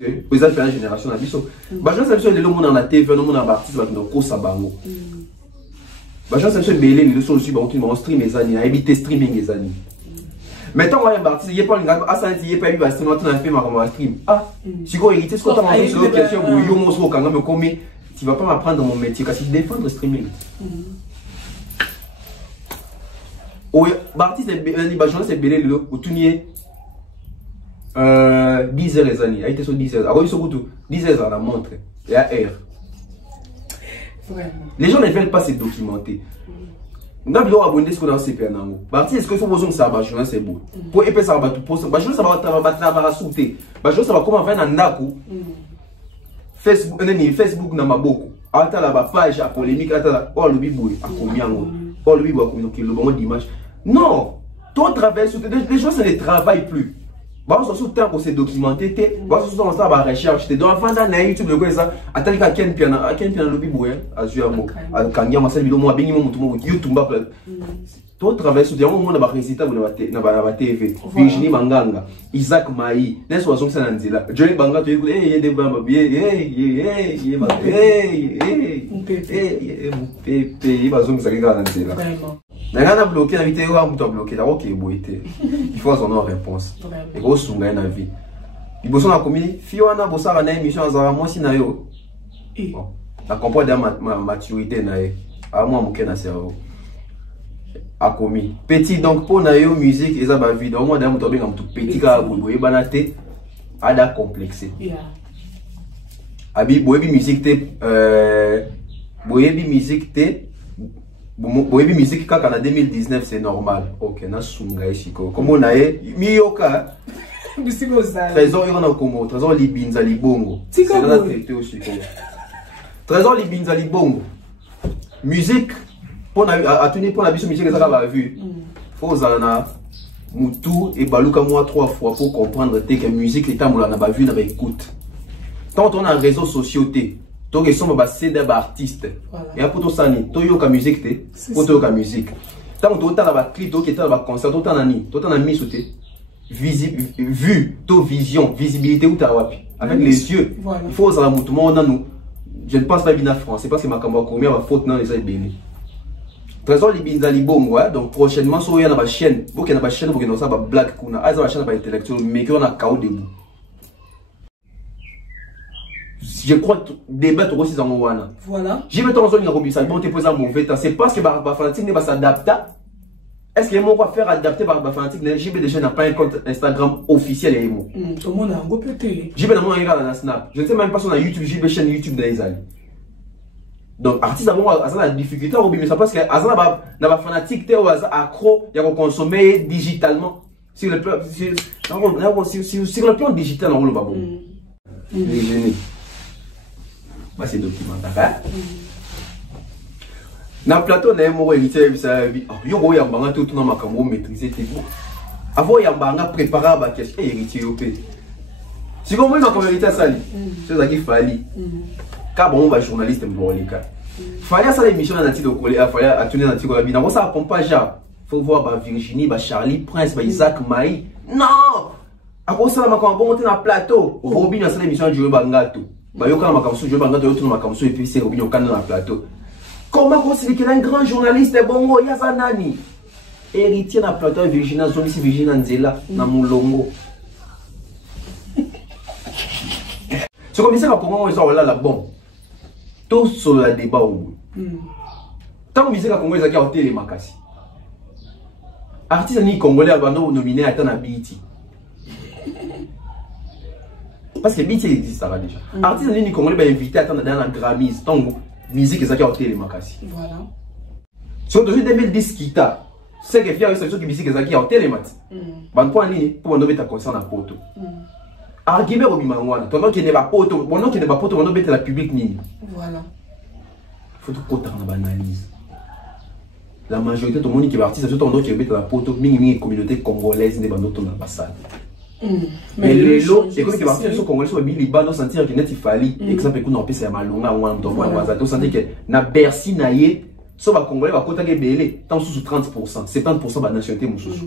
Vous avez fait la génération d'Abisso. Bah, je sais que les gens dans la TV, les gens dans l'artiste, ils vont faire ça. Bah, je sais que les gens aussi vont stream les années, éviter streaming les années. Maintenant, on va artiste, il n'y a pas une grande. Ah, ça, il n'y a pas eu à stream, on a fait ma stream. Ah, si vous hérité, ce qu'on t'a envoyé sur l'autre question, vous y au quand même, comme tu vas pas m'apprendre mon métier, parce que je défends le streaming. Oui, l'artiste, c'est belé, le tournier. 10 heures les années, a été sur 10 heures. Alors, ils sont tout 10 heures à la montre et à R. Les gens ne veulent pas se documenter. Nous avons abonné ce qu'on a au CPN. Est-ce que vous avez ça? C'est beau. Pour épais, ça va tout poser. Ça va sauter. Ça va comment faire un ndaku. Facebook n'a pas beaucoup. Attends la page à polémique. Attends, oh le bibou, à combien? Oh le bibou, à combien? Le moment d'image. Non! Ton travail, les gens ne travaillent plus. Bah, on se soutient pour se documenter, bah, on se soutient à la recherche. Donc, avant d'aller YouTube, le gars, ça, attends, il y a quelqu'un qui a le bibou, à Zuamo, à Kangia, Marcel Bilon, à Benimo, YouTube, ton travail, c'est un moment de résultat dans la TV. Virginie Manganga, Isaac Maï, n'est-ce pas, son Sananzila. Johnny Banga, tu écoutes, hey, des bambas, il va zoomer ça, il va Sananzila. Mais quand on a bloqué la vidéo, on a bloqué la roque et boité. Il faut avoir une réponse. Et gros sous la vie. Il bosse dans la commune. Fiona bossa à une émission à Zara moi si na yo. Bon, la comprend de ma maturité na yo. À moi mon na cerveau. A commis. Petit donc pour na yo musique et ça va vie. Donc moi d'ailleurs tomber comme tout petit car boy banaté a da complexé. Abi boy musique te boy musique te Bon, musique quand en 2019 c'est normal. Ok, na sunga ishiko. Comme on a miyoka. Trésor il y en a comme trésor libinza libongo. C'est là traité aussi comme. Trésor libinza libongo. Musique pour à tenir pour la biso musique ça va vu. Faut zana mutu et baluka moi 3 fois pour comprendre que musique l'état moula na ba vu na ba écoute. Quand on a réseaux sociaux donc ils sont basés des artistes. Et après tout ça, tu as la musique, tu as la musique. Tant que tu as la clip, tu as la concert, tu as la mise, vue, tu vision, visibilité, ou tu as avec les yeux. Il faut que nous nous. Je ne pense pas bien en France, c'est parce que ma caméra combien va faute dans les ailes bénis. Trésor libinza libongo, donc prochainement sur la chaîne, vous qui avez la chaîne, vous qui avez la blague, vous avez la chaîne intellectuelle, mais qui ont un chaos debout. Je crois que débat aussi dans mon wana. Voilà. J'ai mis ton zone de robinson. Bon, tu poses un mauvais temps. C'est parce que les fanatiques ne vont pas s'adapter. Est-ce que moi va faire adapter par les fanatiques? J'ai déjà n'a pas un compte Instagram officiel et moi. Tout le monde a un gros petit. J'ai bien un dans Snap. Je ne sais même pas sur YouTube. J'ai une chaîne YouTube dans les années. Donc artiste avant à la difficulté à mais ça parce que à ça n'a pas fanatique t'es au accro il y a consommer digitalement sur le plan sur le plan digital on le va bon. Les génies. C'est documentaire. Dans le plateau, on a un héritier, il y a un tout dans ma caméra maîtriser. Avant, il y a un préparé à question héritier. Si vous voulez, ma héritier, ça, c'est ça qu'il fallait. Car bon, on va journaliste pour les cas. Il fallait ça l'émission dans l'article collé, il fallait atteindre l'article la vie. Dans ça, on pas déjà. Faut voir Virginie, Charlie, Prince, Isaac, Maï. Non! Après ça, on va monter dans le plateau. Robin, dans l'émission du Bangato. Bah, yo quand ma kamso, je banga to ma kamso et puis c'est Robin au canal dans le plateau. Comment considérer qu'il est un grand journaliste bongo Yazanani? Héritier dans le plateau Virginia Zoni si Virginia Nzela dans Moulongo. C'est comme ça comment ils ont là bon. Tout sur le débat au tant que musique congolaise qui a hôtel makasi. Artiste ni congolais abandon nominé à tan abiti. Parce que BT existe ça va déjà. Artiste ni congolais va inviter à attendre dans la Grammys tant musique ça qui a hôtel makasi. Voilà. Sur 2010 kita. C'est que fier c'est que musique ça qui a hôtel mat. Ban point ni pour on mettre concert na poto. Argument au bimangwana. Pendant qu'il n'est pas poto, pendant qu'il n'est pas poto on mettre la public ni. Voilà. Faut tout côté dans l'analyse. La majorité de monde qui est artiste c'est tout en qui mettre la poto mingi communauté congolaise ne bando dans l'ambassade. Mais les lots, et comme les artistes congolais sont mis bando sentir que net il fallait exemple que nous on c'est malonga ou on doit sentir que na Bercy naie so ba congolais ba kota ke belé tant sous 30%, 70% ba nationalité mususu.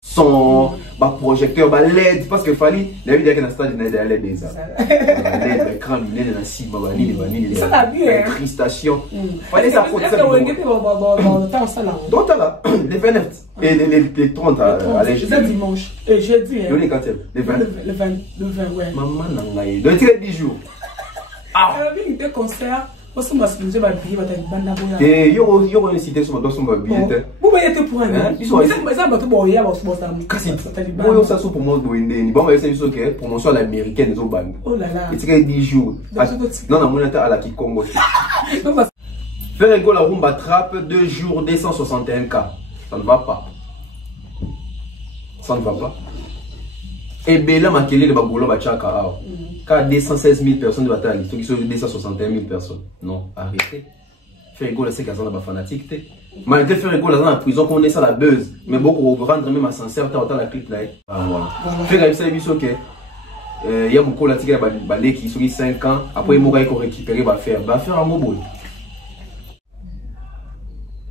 son, projecteur, LED, parce que fallait, la vie d'un stade de LED déjà. LED, l'écran, lumière, la cible, l'incrustation. Fallait ça pour ça. Donc là, les 29 et les 30 à l'échelle. C'est dimanche. Et jeudi. Les 4 les 20. Le 20, ouais. Maman, n'a pas eu. Donc, il y a 10 jours. Ah, il y a des concerts. Parce que moi, je suis et il y aura une cité sur mon billet. Vous voyez pour un an. Ils sont ça pour moi, c'est promotion à l'américaine aux banques. Oh là là. Il y a 10 jours. Non, non, on est à la Kikongo. Faire égo la rumba trappe 2 jours 261 cas. Ça ne va pas. Ça ne va pas. Et bien là, ma le bagoula bachaka. Car 216 000 personnes de bataille, ceux qui sont 261 000 personnes. Non, arrêtez. Faire égo là, c'est qu'à ça, on fanatique. Malgré faire égo là, dans la prison, qu'on est ça la buzz. Mais beaucoup rendre même à sincère, t'as la clip là. Faire comme ça, il y a il y a beaucoup de balais qui sont 5 ans. Après, il y a récupérer, va faire un mobile.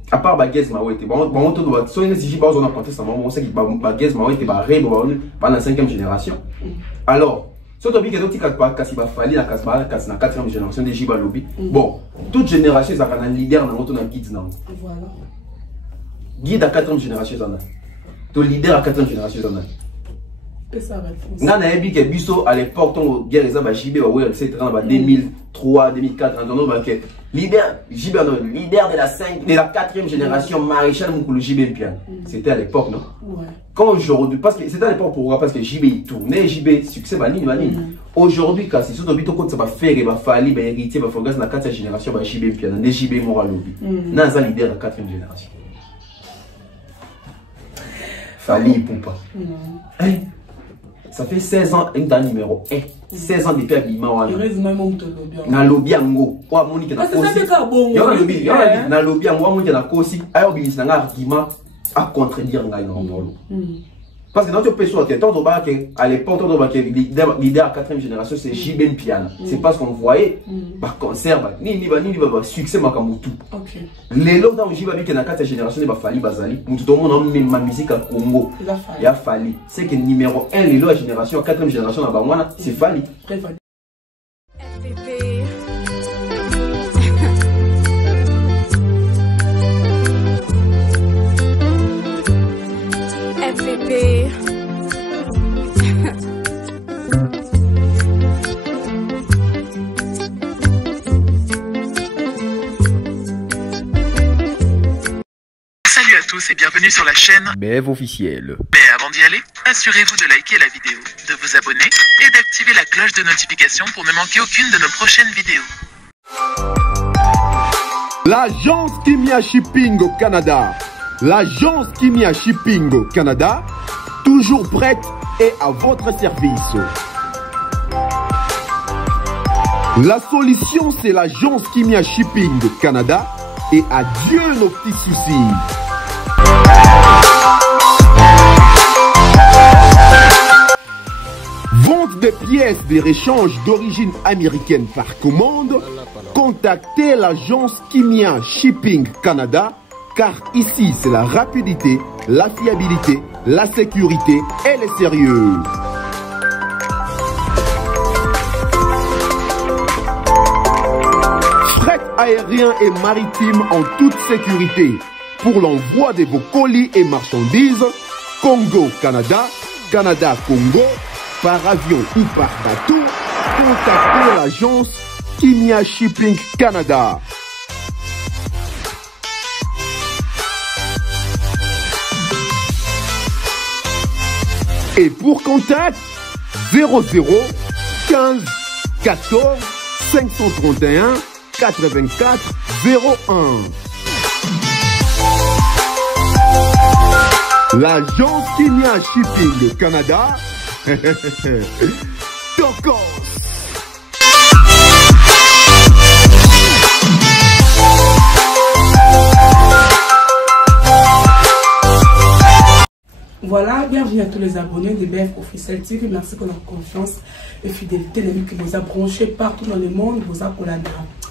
À part Baguez Mawete, bon, tout doit soit une SIG, on a compté ça, on sait que Baguez Mawete va rêver dans la 5e génération. Alors, si tu as vu que tu as fallu la 4e génération de Jiba Lobby, bon, toute génération, ça a un leader dans notre guide. Voilà. Guide à 4e génération, ton leader à 4e génération. Nga na yebi ke biso à l'époque ton guerre eza JB wa etc. en 2003 2004 leader JB leader de la 4e génération maréchal Mukulu JB Mpiana. C'était à l'époque non? Ouais. Quand aujourd'hui parce que c'était à l'époque pourquoi parce que JB il tournait JB succès banini. Aujourd'hui quand c'est surtout bito ko ça va faire va fali va héritier va fogas na 4e génération ba JB Mpiana des JB Moralobi. Na za leader de la 4e génération. Fali Poupa. Ça fait 16 ans et un numéro 1. 16 ans depuis habillement. Na lobby ango. Wa moni ke na kosi. Yo lobby, na lobby ango moni ke na kosi. Ayo bi na argument à contredire ngai na mbolo. Parce que dans notre perso à l'époque leader à 4e génération c'est JB Mpiana. C'est parce qu'on voyait par concert ni succès makamutu. OK. Les lots dans JB qui na 4e génération ba fali bazali. Tout le monde même ma musique à Congo. Il y a fali. C'est que numéro 1 les lots à génération 4e génération na bangwana c'est fali. Salut à tous et bienvenue sur la chaîne BF officielle. Mais avant d'y aller, assurez-vous de liker la vidéo, de vous abonner et d'activer la cloche de notification pour ne manquer aucune de nos prochaines vidéos. L'agence Kimia Shipping au Canada. L'agence Kimia Shipping au Canada, toujours prête et à votre service. La solution, c'est l'agence Kimia Shipping au Canada et adieu nos petits soucis. Vente des pièces de réchange d'origine américaine par commande, contactez l'agence Kimia Shipping Canada, car ici c'est la rapidité, la fiabilité, la sécurité et le sérieux. Fret aérien et maritime en toute sécurité. Pour l'envoi de vos colis et marchandises, Congo-Canada, Canada-Congo, par avion ou par bateau, contactez l'agence Kimia Shipping Canada. Et pour contact, 00 15 14 531 84 01. L'agence Kimia Shipping Canada, Tokos. Voilà, bienvenue à tous les abonnés de BF Officiel TV. Merci pour leur confiance et fidélité. Les amis qui vous a branché partout dans le monde, vous a pour la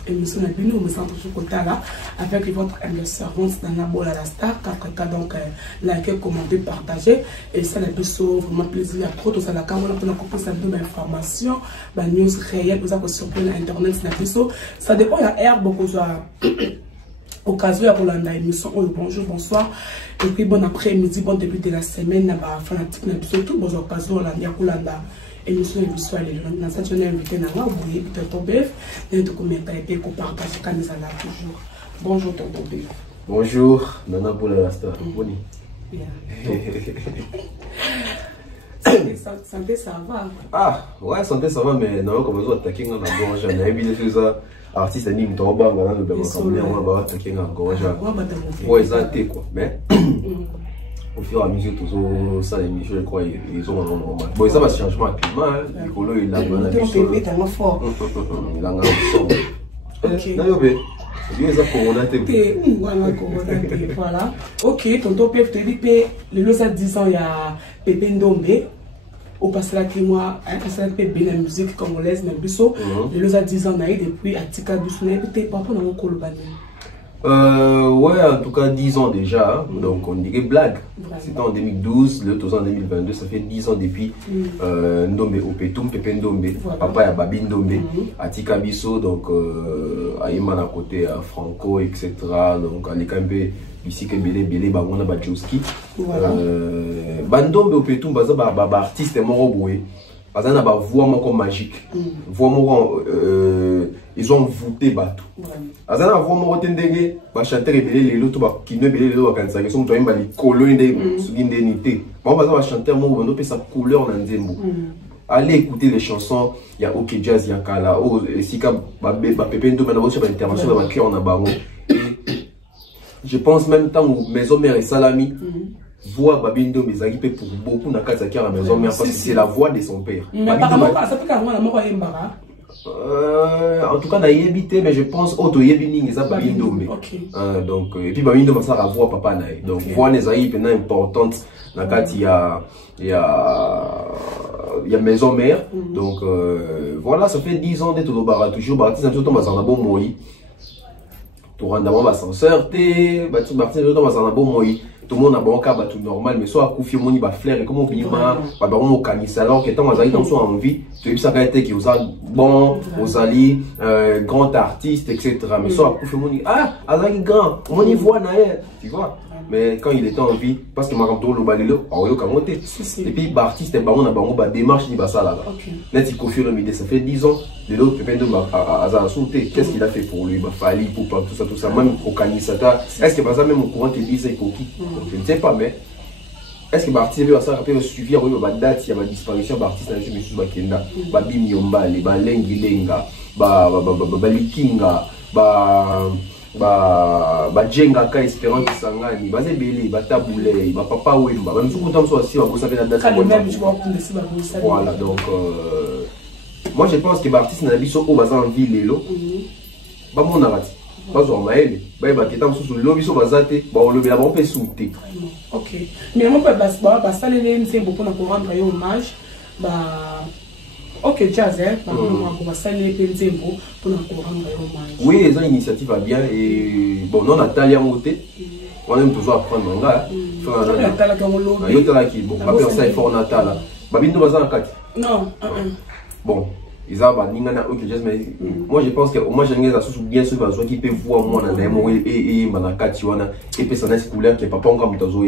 émission de Bino, me centre sur côté là, avec votre servante Nana Bola la star, 4K, donc likez, commentez, partagez, et ça n'a plus vraiment plaisir, à trop, tout ça, la caméra, on a compris ça de l'information, la news réelle, vous avez sur internet, ça dépend, il y a air, beaucoup de occasion pour l'émission. Bonjour, bonsoir, et puis bon après-midi, bon début de la semaine, fanatique, surtout, bonjour, occasion, la émission visuelle dans cette journée invité na nga oublié tonton Bef et de commenter et qu'on partage quand nous allons toujours. Bonjour tonton Bef. Bonjour Nana Bola la star. Boni. Santé ça va. Ah ouais, santé ça va, mais non comme vous attaquer dans la gorge, on a vu des choses artiste ni mtoba ngana le bema comme on va attaquer dans la gorge. Ouais, ça t'es quoi, mais au fur et à mesure, tout ça, je crois, ils ont un normal. Bon, ça va se changement de climat, Nicolas, il a un peu fort. Il a un peu ok. Voilà. Ok, tonton Pef te dit que le lot à 10 ans, il y a Pépé Ndombe. Au passé là, qui moi, passé là, Pépé la musique congolaise, mais biso. Le lot à 10 ans, on a eu depuis Atika Bissou, peut-être pas pour nous colbaner. Ouais, en tout cas 10 ans déjà, donc on dirait blague. C'était en 2012, le tout en 2022, ça fait 10 ans depuis Ndombe Opetum, Pépé Ndombe, papa et Babi Ndombe, Atika Bisso, donc Aïman à côté Franco, etc. Donc à l'Ekambe, ici que Bélé, Bangona, Badjouski. Ndombe Opetum, artiste Moroboué. Parce qu'on a une voix comme magique. Ils ont voûté Batou. Parce qu'on a une voix tendue, chanter les lots, qui ne les lots, quand ils sont les colonies de l'unité. Moi, on va chanter un peu sa couleur dans Zembo. Allez écouter les chansons. Il y a OK Jazz, il y a Kala, Sika, Pépé Ndo, maintenant, il y a une intervention dans laquelle on a Bango. Je pense même temps où Maison Mère et Salami. Voix Babindo Mezagi pour beaucoup na kati à la maison mère parce que c'est la voix de son père. Mais apparemment ça fait carrément la mort Yembara. En tout cas na yebité mais je pense auto yebini neza Babindo me. Donc et puis Babindo va ça la voix papa na. Donc voix nezai pendant importante na kati il y a maison mère. Donc voilà, ça fait 10 ans d'être au Bara toujours Baptiste surtout dans un bon moi. Tout rendement va s'en sortir, Baptiste surtout dans un bon moi. Tout le monde a bon cas tout normal mais soit à couper mon va flair et comme on finit pas au canis alors que tant on soit envie tu ça été qui aux bon aux alliés grand artiste etc mais soit à couper mon azali grand on y voit naïe tu vois mais quand il était en vie parce que ma quand le balilo au kamoté et puis artiste on a bon démarche ni ça là net il confie le midi ça fait 10 ans de l'autre Pépé de Azan sauté qu'est-ce qu'il a fait pour lui Fali pour tout ça même au canisata est-ce que par exemple même au courant qu'il dit c'est coquille je ne sais pas mais est-ce que l'artiste va s'arrêter suivi à date il y a disparition d'artiste dans le sud Bakenda Babi Miombale Balengi Lenga Balikinga Jenga ka espérant qui sangani bazebele bataboule papa wemba même si on soit aussi on savait la date voilà donc moi je pense que l'artiste n'a pas au bazar en ville lelo ba mon arati bazo maele ba ketam sous lobi so bazate ba on lobi la bon peut souter. OK mais moi ba ça les c'est beaucoup pour rendre hommage OK Jazz on va saluer Penzembo pour rendre hommage. Oui, les initiatives va bien et bon non Natalia Moté on aime toujours apprendre manga Natalia Kamolo yo tala ki bon ba faire ça fort Natala babindo bazana kati non bon ils ont OK Jazz mais moi je pense que moi j'ai bien sûr va qui peut voir moi na demo et manakati wana et puis ça n'est couleur que papa on mutazo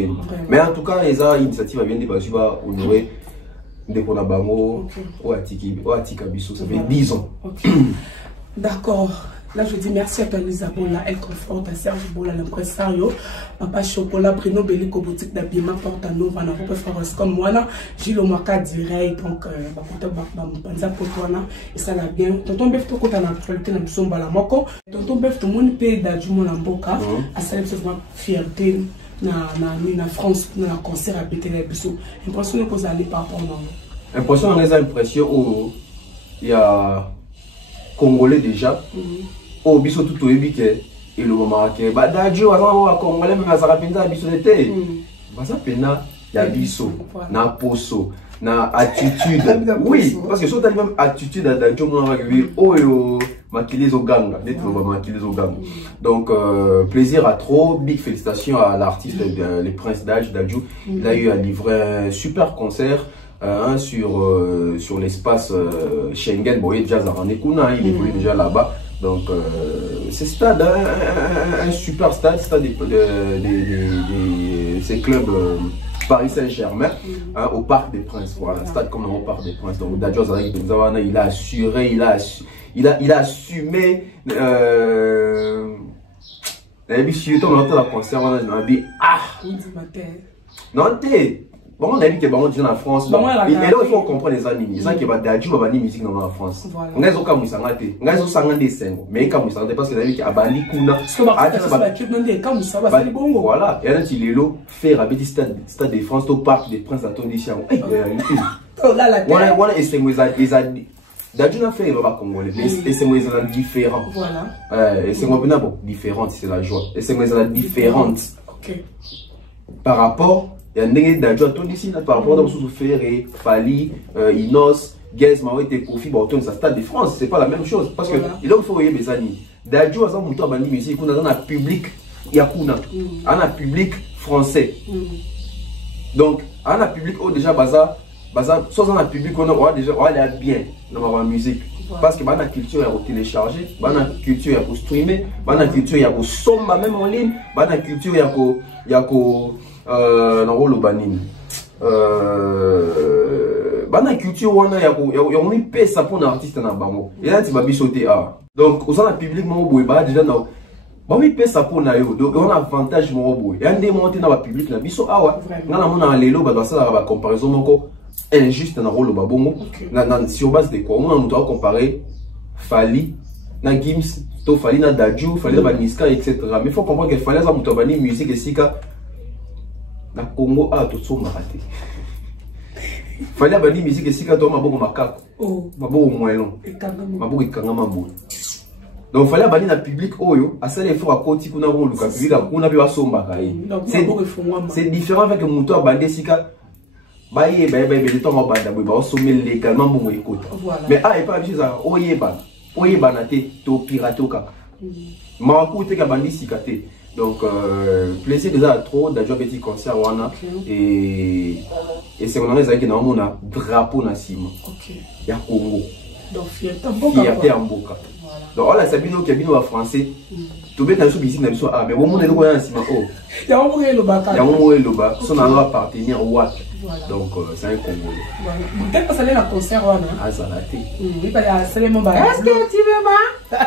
mais en tout cas les initiatives bien de va honorer dès qu'on a bango ou Atika Bisso ça fait 10 ans. D'accord. Là, je dis merci à Kalisa Bola, El Confort, à Serge Bola, l'impresario, Papa Chocolat, Bruno Bellico, boutique d'habillement, Porta Nova, on peut faire comme moi, Gilles Omaka direct, donc, et ça l'a bien. Tonton Bef, tout quand on a actualité, on a besoin de la moko. Tonton Bef, tout le monde paye d'adjument en boca, à ça, c'est vraiment fierté, na France, na concert à Bété les Bissou. Impression que vous allez par rapport à impression, on a l'impression où il y a Congolais déjà. Oh, biso tout au début et le moment que bah d'adjo avant Congolais mais ça rapide ça biso d'été. Bah ça pena ya biso na poso na attitude. Oui, parce que soit t'as même attitude d'adjo moi avec lui oh Makilis au gang, donc plaisir à trop, big félicitations à l'artiste les Princes Dadju. Il a eu à livrer un super concert sur l'espace Schengen. Bon, il est déjà il évolue déjà là-bas, donc c'est stade, un super stade, ces clubs Paris Saint-Germain, au Parc des Princes, voilà, stade comme au Parc des Princes. Donc Dadju il a assuré, il a assumé concert, on a dit non t'es bon, on a dit que bon en France, et là il faut comprendre les amis, ils savent que Dadju va bannir musique dans la France. On a zoka musanga te, on a zoka des sengo, mais comme musanga parce que David qui a banni kuna. Voilà, et là tu l'élo faire avec stade de France au Parc des Princes à ton ici. Voilà, et c'est Dadju n'a fait le congolais, et c'est moi différent. Voilà. Et c'est moi différente, c'est la joie. Et c'est moi différente. OK. Par rapport il y a un Dadju à ton ici par rapport à ce Ferré, Fali, Inos, Gez, Maouete, Kofi, Borton, ça stade de France, c'est pas la même chose parce que il faut voyer mes amis. Dadju a ça monté à bandi musique, on a dans un public yakuna, on a un public français. Donc, on a un public déjà bazar, soit dans un public on a déjà on a bien dans la musique. Parce que la culture est télécharger, la culture est streamer, la culture est somba même en ligne, la culture est dans le banine. La culture on a une pèse pour un artiste dans bango. Et là tu vas bichoter donc au sein du public mon boy déjà dans oui pèse pour na yo donc on a avantage mon boy. Et un démonter dans le public na biso awa. Na mona lelo ba ça la comparaison moko injuste dans le babongo sur base de quoi on doit comparer Fali na Gims to Fali na Dadju Fali na Niska etc. Mais il faut comprendre que Fali ça muto bani musique et sika na Congo tout so maraté Fali bani musique et sika to maboko makako maboko moelon maboko ikanga mambo. Donc Fali bani na public oyo a ça les fois à côté kuna ko luka public kuna bi wasomba kai c'est différent avec muto bande sika. Mais et pas juste oyeba na te to pirate ka maku te ka bandi sikate. Donc plaisir déjà trop Dadju petit concert wana et c'est on a les na mona drapeau na sima ya Congo donc fierté en boka. Donc voilà sabino qui bino français to be na so bisi na biso mais bon mon eloko ya sima ya mo le baka ya mo le baka son va appartenir au Watt. Donc c'est un Congolais. Peut-être que ça allait à concert là. Ah ça l'a été. Il fallait aller mon bar. Est-ce que tu m'aimes?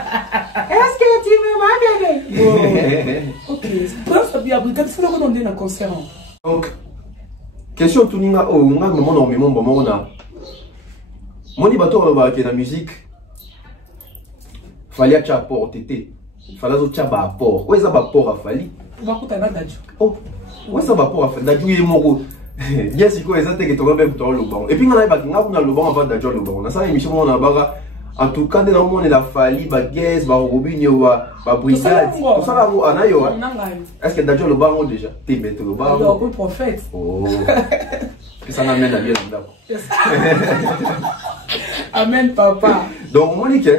Est-ce que tu m'aimes bébé? OK. Donc ça bien peut-être c'est là qu'on donne un concert. Donc question tuninga on a moment normalement bon on a moni bato on va que la musique fallait tu apporter fallait tu apport. Où est ça apport à Fali? On va écouter Dadju. Oh. Où est ça apport à Fali? Dadju est moko. Bien si quoi exactement que tu vas même dans le banc. Et puis on a pas le banc avant Dadju le banc. On a ça émission on a baga en tout cas de on est la Fali ba Guez ba Robinho ba Brigade. Tout ça là on a yo. Est-ce que Dadju le banc déjà? T'es mettre le banc. Le prophète. Oh. Que ça m'amène à bien d'accord. Amen papa. Donc Monique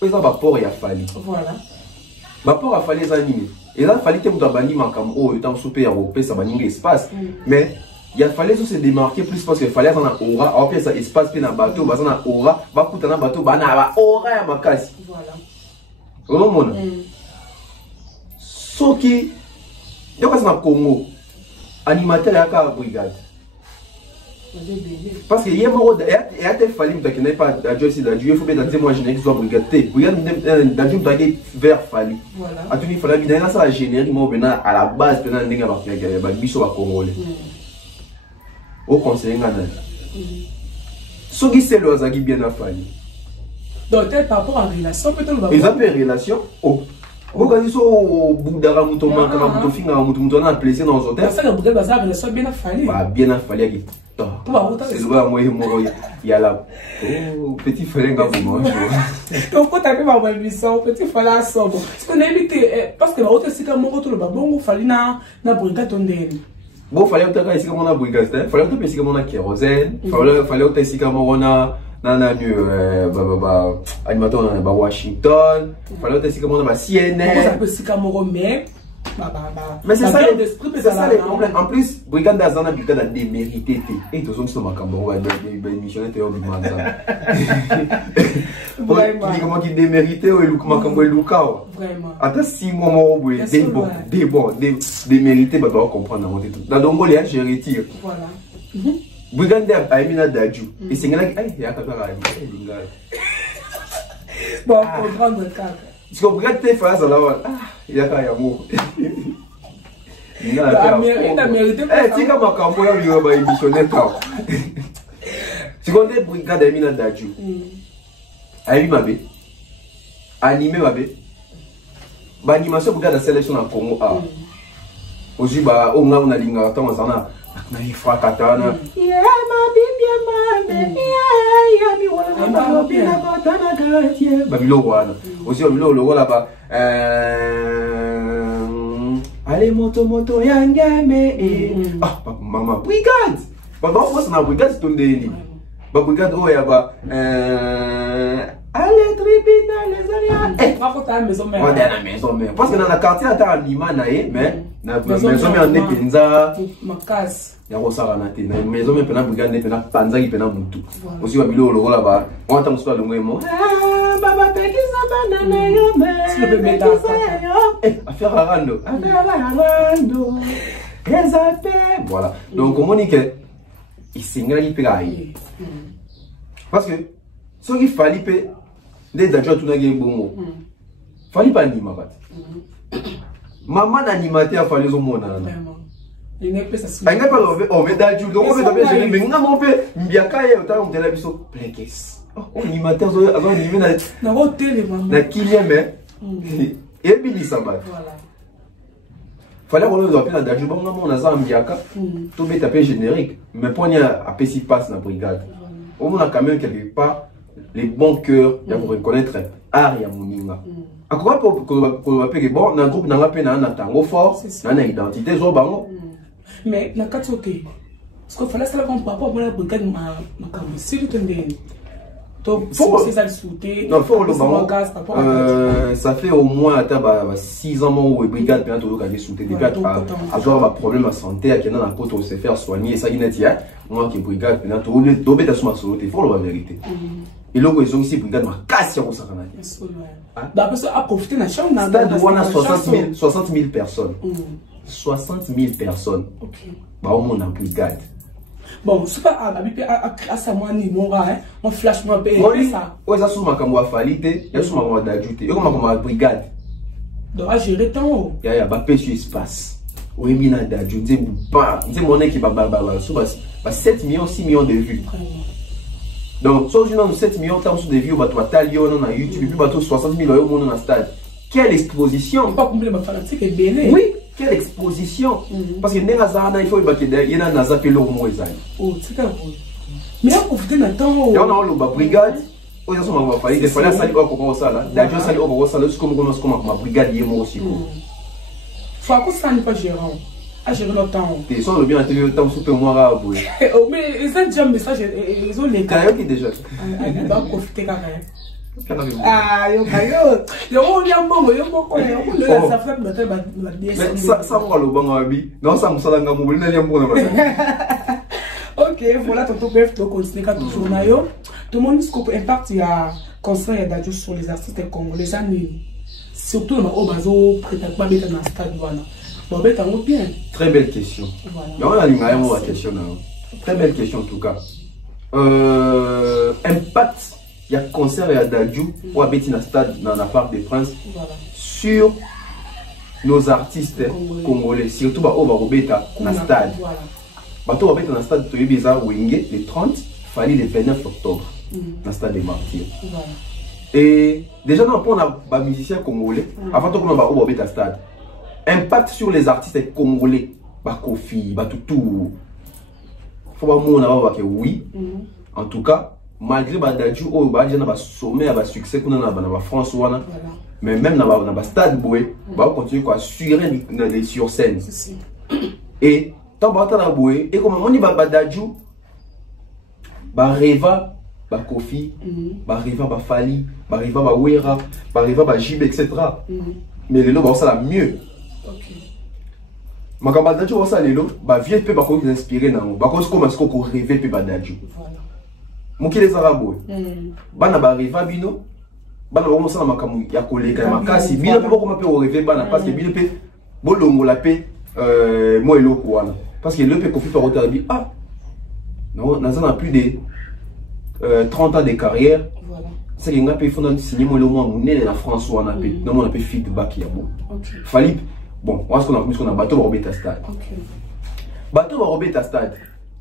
ça va pour ya Fali. Voilà. Ba pour a Fali les animés. Et là, il fallait que tu aies un temps super européen, ça va n'y espace. Mais il fallait se démarquer plus parce qu'il fallait avoir un aura. Alors que ça espace puis un bateau, bah ça un aura, bah coûter un bateau, bah na aura à ma casse. Voilà. Au monde. Ce qui, donc c'est un Congo, animateur à la brigade. Parce que il y a des fallu que n'est pas Dadju ici Dadju il faut bien dire moi je n'ai que soit brigade Dadju d'aller vers Fali à tout il fallait bien ça générer moi à la base pendant n'enga ba biso ba congolais au conseil ngana ce qui c'est le azaki bien à Fali donc par rapport à relation peut-être ils ont une relation Quand ils sont au bout d'un mouton, on a plaisir dans les hôtels. Ça, le brigade bazar, il soit bien affalé. Bien affalé. C'est le gars, moi, il y a là. Oh, petit frère, gars, pour moi. Donc, quand tu as fait ma émission, petit frère, ça. Parce qu'on a évité, parce que la haute, c'est comme mon retour, le babon, il fallait na brigade tonner. Bon, fallait que tu aies ici comme on a brigade, fallait que tu aies ici comme on a kérosène, fallait que tu aies ici comme on a nana mieux animateur on a Washington fallait aussi comment on a CNN ça peut si camoro mais c'est ça les problèmes en plus brigade d'Azana brigade a démérité et tous on se moque camoro des missionnaires au Bimanza comment qui démérité ou le camoro Lucao vraiment attends 6 mois des bons démérité bah doit comprendre dans donc les je retire voilà brigade a Emina Dadju et c'est là il y a pas bon comprendre ça. Parce que brigade tes phrases là il y a pas d'amour. Il a mérité. Tu comme un campo là il va émissionner quand. Tu connais brigade Emina Dadju. Aïe mabé. Animé mabé. Ba animation brigade la sélection en Congo a. Aussi ba on a linga tant sana. Na ifra katana. Yeah ma bibia ma mi wala ma bina katana gatie. Ba bilo wana. Aussi bilo lo là-bas. Allez moto yangame. Ah maman brigade. Ba force na brigade tonde ni. Ba brigade o ya ba allez tribunal les ariens. Pas pour ta maison mère. On est à la maison mère. Parce que dans la quartier à ta anima naé mais na maison mère on est penza. Ma case. Ya rosara na te na maison mère pena brigade ne pena panza qui pena mutu. Aussi ba bilo lo là-bas. On entend soit le mo. Baba peki sa banana yo mais. C'est le bébé dans affaire Arando. Voilà. Donc comment on dit que il s'ingra il paye. Parce que ce qu'il fallait payer des adjoints tout n'agé bon. Fallait pas animer maman animateur fallait au monde. Il n'est pas ça. Il n'est pas on veut d'adjoint donc on veut d'abord gérer mais on a mon père mbiaka et autant on te l'a vu sur plekes. Animateur avant animer na hôtel maman. Na kinyeme. Et bili samba. Voilà. Fallait qu'on le appelle d'adjoint bon on a ça mbiaka. Tout met tapé générique mais pour y a apesi passe na brigade. On a quand même quelque part les bons cœurs pour reconnaître art ya moninga. À quoi qu'on appelle bon dans groupe n'a pas na tango fort, na identité zo bango. Mais na katoke. Parce qu'il fallait ça comme papa pour la brigade ma comme si tu t'endais. Donc c'est ça le sauter. Non, faut le bango. Ça fait au moins 6 ans où brigade bien tout le sauter depuis avoir un problème à santé à qui dans la côte se faire soigner ça inédit. Moi qui brigade bien tout le dobé ta suma sauter, faut la vérité. Et là ils ont ici brigade ma casse au Sarana. Bah parce à profiter na chambre na stade on a 60 000 personnes. 60 000 personnes. OK. Bah au monde en brigade. Bon, c'est pas à ça moi ni mon gars, mon flash moi paye ça. Ouais, ça sous ma camouflage falité, il y a sous ma d'ajouter. Et comme ma brigade. Donc à gérer temps. Il y a ba pêche espace. Oui, mina d'ajouter pas. C'est mon équipe ba sous 7 millions 6 millions de vues. Donc, soit je donne 7 millions de vues, bah toi talio on a YouTube, puis bah toi 60 000 euros dans le stade. Quelle exposition. Pas combler ma fanatique est belle. Oui. Quelle exposition! Parce que Nérazana, il faut qu'il y ait un azapelo au moins. Oh, c'est pas bon. Mais là, profitez d'un temps. Il y a une brigade. Il y a une brigade. Il faut la salle au Coco Sala. D'ailleurs, salle au Coco Sala, comme on comme ma brigade, il y a aussi. Faut que ça n'est pas gérant. À gérer le temps. Et ça, le bien, le temps super moi. Oh, mais ils ont déjà un message. Ils ont les gars. Qui déjà? On va profiter quand même. Ah, yo, on y a un bon, ça fait mais ça va le bon abi. Non, ça me sala ngamu, il n'y a pas. Ok, voilà, tonton bref, donc on se dit toujours nayo. Tout le monde dit qu'on peut impact il y a concert et d'adieu sur les artistes congolais, surtout au bazo, prête pas mettre dans le stade voilà. Bon, ben t'en bien. Très belle question. Mais on a la question là. Très belle question en tout cas. Impact. Il y a concert et d'adieu ou à Bettina Stade dans la Parc des Princes sur nos artistes congolais, surtout au Barobeta dans le stade. Bateau Barobeta dans le stade de Ibiza Wenge le 30, il fallait le 29 octobre dans le stade des Martyrs. Et déjà, on a des musiciens congolais avant qu'on a au Barobeta stade. Impact sur les artistes congolais, Bakofi, Batutu. Il faut voir que oui, en tout cas. Malgré Badadju, oh, bah, sommet à succès qu'on a dans la France, mais même dans le stade Boué, on continue à assurer les sur scène. Et tant que Boué, et comme on dit Badadju, Reva, ba Kofi, ba Riva, ba Fali, ba Riva, ba Wera, ba Riva, ba Jib, etc. Mais les lots, ça la mieux. Ma camarade Dadju, ça les lots, ba vieux peu, ba qu'on inspiré nan, ba qu'on comme est-ce qu'on rêve peu ba Dadju. Voilà. Mon qui les arabes, ba na ba Riva bino, ba na ba ça na makamu ya kolega ma kasi, bino peu comment peut rêver ba na parce que bino peu bolongo la paix moi et l'autre wana parce que le peut Kofi par autre dit ah non on a plus de 30 ans de carrière voilà c'est qu'il a pu fondre signer moi le moins monnaie de la France ou on a pu non on a pu feedback ya bon Fallait bon on ce qu'on a plus qu'on a bateau Robeta stade bateau Robeta stade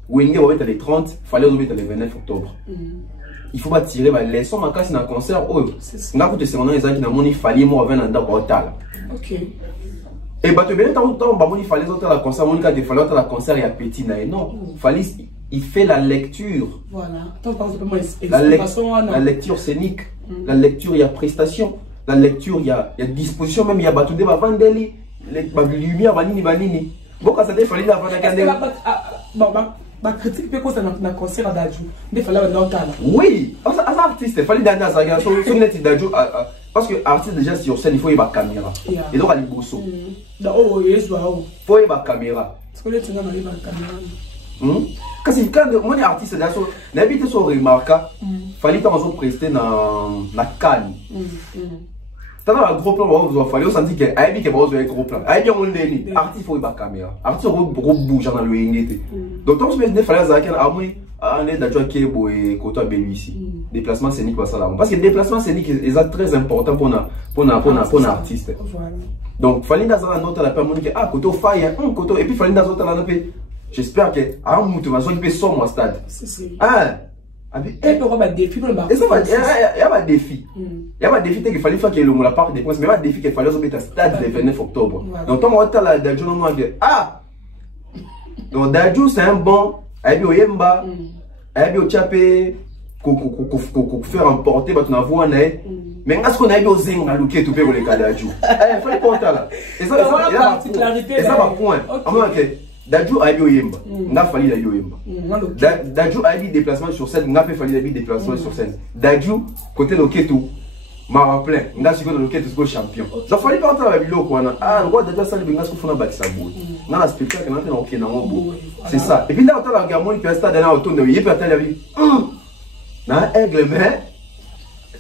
Wenge Robeta les 30 fallait Robeta les 29 octobre il faut pas tirer bah les sons ma casse dans concert oh n'a coûté c'est on a les gens qui n'a mon il fallait moi 20 ans d'abord OK. Et bah tu bien tant il fallait autant la concert mon cas il fallait autant la concert il y a petit non fallait il fait la lecture voilà la lecture scénique la lecture il y a prestation la lecture il y a disposition même il y a battu de vandeli les lumière banini bon quand ça il fallait la ma critique peut cause dans concert à Dadju il fallait un talent oui as artiste il fallait dans sa garçon sur net Dadju parce que artiste déjà sur scène il faut y avoir caméra et donc aller bosso oh yes wow faut y avoir caméra parce que là tu n'as pas caméra parce que quand mon artiste déjà sur n'habite sur remarquable fallait tant on prester dans la canne t'as un gros plan on fallait on sentit que aibi que bon un gros plan aibi on l'ennemi artiste faut y avoir caméra artiste gros bouge dans le ingénieur donc tant que il fallait ça on est d'accord qui est beau et côté ici déplacement scénique pas ça là parce que déplacement scénique est très important pour artiste donc fallait dans un autre la personne qui ah côté fire côté et puis fallait dans autre là j'espère que à un moment tu vas sur mon stade ah et pour avoir défi pour le bar et ça va il y a pas défi qu'il fallait faire que le la part des points mais pas défi qu'il fallait se mettre à stade le 29 octobre donc toi on là Dadju non ah donc Dadju c'est un bon Aibi Oyemba, Aibi Ochapé, faire emporter, tu n'as vu mais est-ce qu'on a eu osé en allouer tout pour les cas Dadju? Il faut les compter là. Et ça, c'est pas point. Dadju a eu Oyemba, n'a fallu la Oyemba. Dadju a eu déplacement sur scène, n'a pas fallu la déplacement sur scène. Dadju, côté Loketo, m'a rappelé, n'a su que Loketo est champion. Ça fallait pas entrer à la vidéo quoi. Ah, le roi Dadju ça le bingas qu'on fait dans Bakisa Boy. Dans la spectacle, on a fait dans OK dans mon beau. C'est ça. Et puis là, on a regardé qui est stade dans autour de lui, il peut attendre la vie. Na aigle mais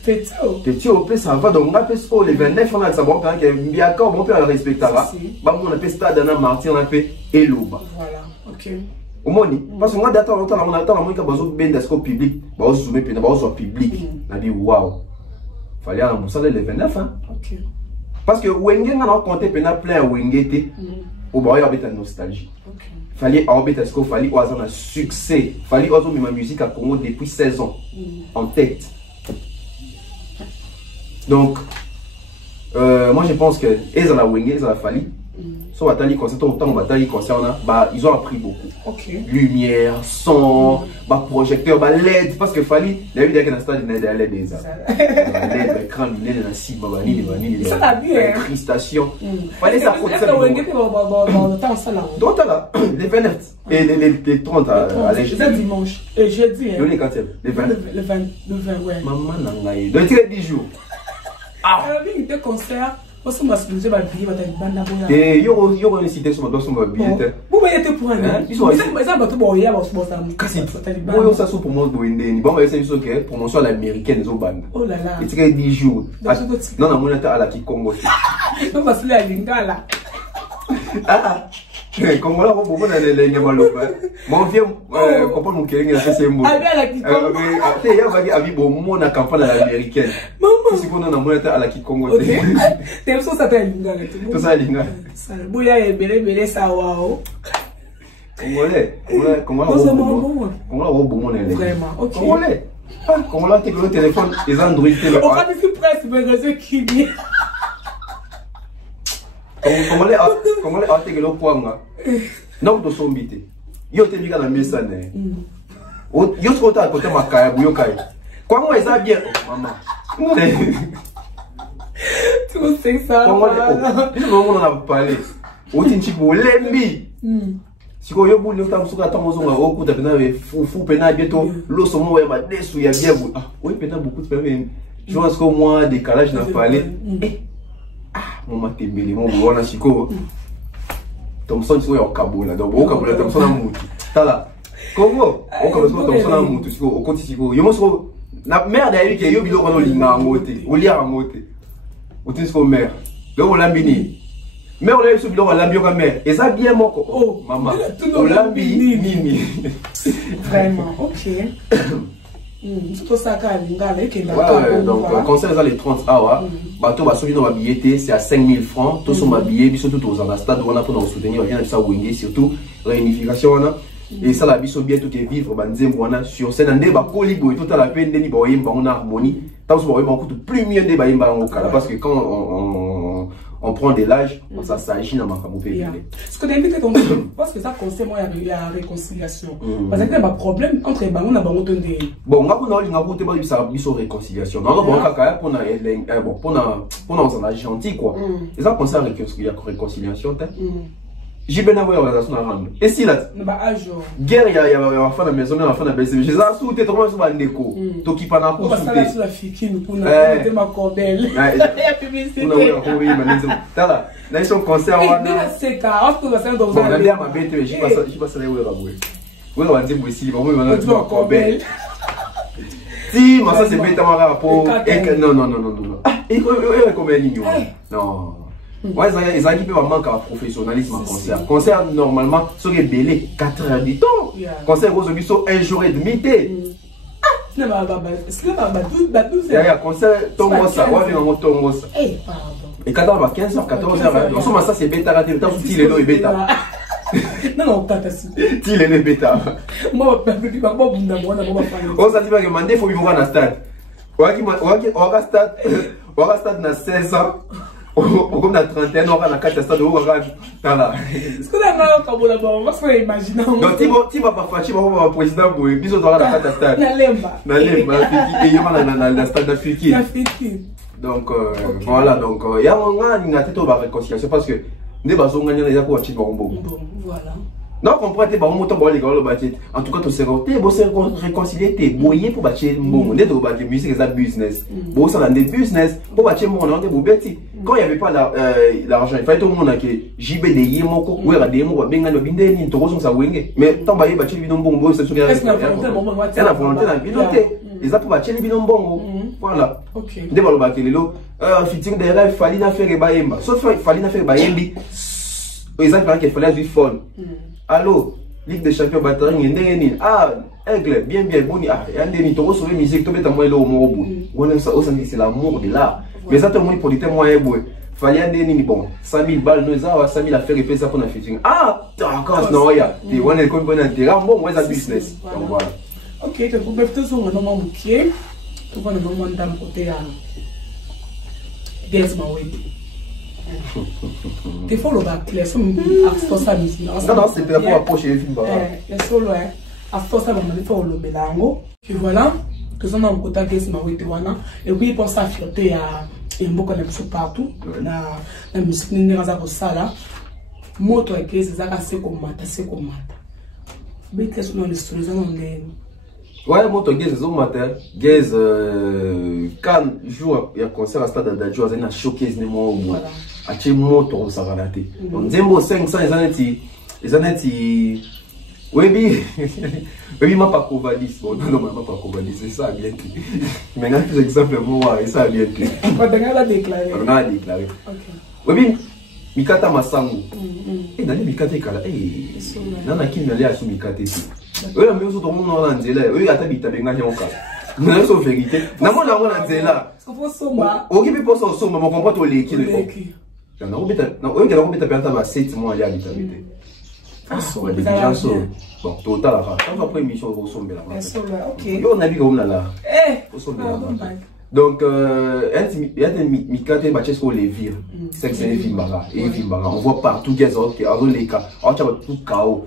petit au peu ça va donc on a fait sport les 29 on a ça bon quand que bien encore on peut le respecter là. Bah on a fait stade dans Martin on a fait Eloba. Voilà. OK. Au moni parce que on attend longtemps on attend moins que bazo ben d'esco public, bah on zoomer puis bazo public. On a dit waouh. Fallait à mon salaire les 29 hein. OK. Parce que Wenge on a compté plein Wenge au bout il y avait une nostalgie. OK. Fallait arbitrer ce qu'il fallait avoir un succès. Fallait avoir ma musique à Congo depuis 16 ans en tête. Donc, moi je pense que ils ont la Wenge, ils ont la Fali. Sur la tali concert, autant on bataille concernant, bah ils ont appris beaucoup. Okay. Lumière, son, bah projecteur, bah LED parce que Fali, il y a eu des stades de LED déjà. LED, écran, LED, la cible, bah ni ça va bien. Cristation. Fallait ça pour ça. Donc là, les 29 et les 30 à l'échelle. C'est dimanche et jeudi. Le 4e, les 20. Le 20 ouais. Maman nangaye. Donc il y a 10 jours. Ah, il y a des concerts. Parce que je suis un et il y a une cité sur ma billet. Vous voyez pour un ils sont ça pour moi bon c'est promotion à l'américaine aux bandes. Oh là là. Et 10 jours. Non non mon à la Congo. Non parce que la lingala. Ah comme là on peut aller les mon vieux comprend mon kéring c'est un mot. Ah bien la Congo. Il y a avec bon mon na campagne à l'américaine. Si on a mon à la Congo. T'aimes ça ta lingala. Tout ça lingala. Ça boya et belé ça waouh. Comment vraiment OK. Comment là le téléphone les Android téléphone. On va dire presque mais qui dit. Comment les articles le point non de sombité yo te bika na mesa ne yo trop à côté makaya buyo kai kwa moi ça bien maman tu sais ça comment on a parlé o tinchi bolembi Si vous avez un temps, vous avez beaucoup de fou, bientôt, l'eau se moue, il y a bien. Oui, peut-être beaucoup de familles. Je pense qu'au moins, décalage n'a pas allé. Mon matin, mon bon, on Chico. Thompson, c'est au Cabo, là. Donc, au Cabo, Thompson, à Moutou. T'as là. Congo, au Cabo, Thompson, à Moutou. Au côté Chico. Yo, moi, la mère d'ailleurs, qui est yo, bilo, on a moté. On l'a moté. Au tisco mère. Donc, on l'a bini. Mais on a eu ce bilan à l'ambiance à mère. Et ça bien mon oh maman. On l'a mis nini. Vraiment, ok. Tout ça donc concernant les 30 hours, bateau va soutenir ma billetté, c'est à 5000 francs. Tous sont ma billet, surtout aux stade où on a pour soutenir rien de ça wingé, surtout réunification et ça la biso bien tout est vivre banzem wana sur scène ande ba kolibo tout à la peine deni ba yemba on harmonie. Tant que ba yemba beaucoup plus mieux de ba yemba en kala parce que quand on prend de l'âge, ça s'agit dans ma famille. Ce que tu as dit, parce que ça concerne moi la réconciliation. Parce que il y a un problème entre les bancs et les bancs. Bon, on a une réconciliation. On a un gentil quoi. Et ça concerne la réconciliation. J'ai bien envoyé la relation à rendre. Et si là, guerre, il y a la fin de la maison, la fin de la maison. J'ai ça sous tes trop sur le déco. Tu qui parles pour souter. Ça, la fille pour nous mettre ma cordelle. Il y a publicité. T'as là, là ils sont concert. C'est car, on peut passer dans un. On a bien ma bête, je passe là où elle va bouger. Oui, on va dire aussi, on va mettre ma cordelle. Si, mais ça c'est bête à mon rapport. Non. Et combien d'ignorants? Non. Ouais, ils ont équipé vraiment qu'un professionnalisme en concert. Concert, normalement, serait belé 4 heures du temps. Concert, vous avez un jour et demi. C'est un concert, tombe ça. Ouais, on tombe ça. Et quand on va 15 h 14 h, en somme, ça c'est bêta, là, tu as les deux bêta. Non, pas ça. Tu les bêta. Moi, je ne sais pas, on s'est dit que demander, il faut vivre dans le stade. On va stade dans 16 ans. Comme dans 31 ans, on a 4 stades de haut. Est-ce que vous avez un peu imaginer? Donc, tu vas pas faire, tu vas pas président pour les bisous dans la 4 stades. Dans le stade d'Afrique. Donc, voilà. Donc, il y a un peu de réconciliation parce que nous avons gagné les accords. Voilà. Non, on comprend que en tout cas, tu sais réconcilier tes boyers pour bâtir mon musique et business. Bon, ça dans des business pour bâtir mon nom de Boubetti. Quand il n'y avait pas l'argent, il fallait tout le monde qui JB des Yemoko, ou à des mots, bien à l'obindé, tu ressens ça wing. Mais tant que bâtir le bidon bon, c'est ce qu'il y a. C'est la volonté de bidon. Ils ont pour bâtir le bidon bon. Voilà. Ok. Dès que vous avez le lot, fitting des rêves, fallait faire les baïmba. Sauf qu'il fallait faire les baïmbi. Ils ont qu'il fallait du fun. Allô, Ligue des Champions Batterie, ah, Aigle, bien, bon, ah, il y a des nitos sur la musique, tout le temps, c'est l'amour de l'art. Mais ça, tout le monde pour dire, moi, fallait des nids, bon, 100 000 balles, nous avons 100 000 affaires et fait ça pour la fitting. Ah, d'accord, non, il y a des one comme bon intérêt, bon, moi, c'est business. Donc voilà. Ok, tu peux faire tout un moment bouquet, tu vas un moment d'un côté à Gaze Mawe. Il faut le battre, il faut sa musique. Non, c'est pour approcher les films. Il faut le bélango. Et voilà, que ça m'a côté Gaze Mawe. Et puis, il pense à fierté à beaucoup de choses partout. La musique n'est pas comme ça là. Moto et Gaze, c'est comme mata. Mais qu'est-ce que nous les ouais, moi, tu Gaze, Gaze, quand joue à concert à Stade d'Adjo, il y a un showcase de moi. À chez moi, tu ça va rater. On dit, 500, ils en étaient. Oui, ma pas covadis. Bon, non, ma pas covadis, c'est ça, bien pris. Maintenant, plus exemple, moi, et ça, bien pris. On a déclaré. On a déclaré. Oui, Mikata Masango. Et dans les Mikata, il y a qui n'a l'air sous Mikata. Oui, mais tout le monde en Angela. Oui, à ta bite avec Nadia Oka. Nous avons la vérité. Nous avons la Angela. Ok, mais pour ça, on comprend tous les kills. Non, il y a un peu de 7 mois à l'habiter. Bon, total, après mission, on sombre là. On a vu comme là. Donc, il y a des Mikata et sur les villes. C'est que c'est les Vimbara. On voit partout qu'ils ont les cas. On a tout chaos.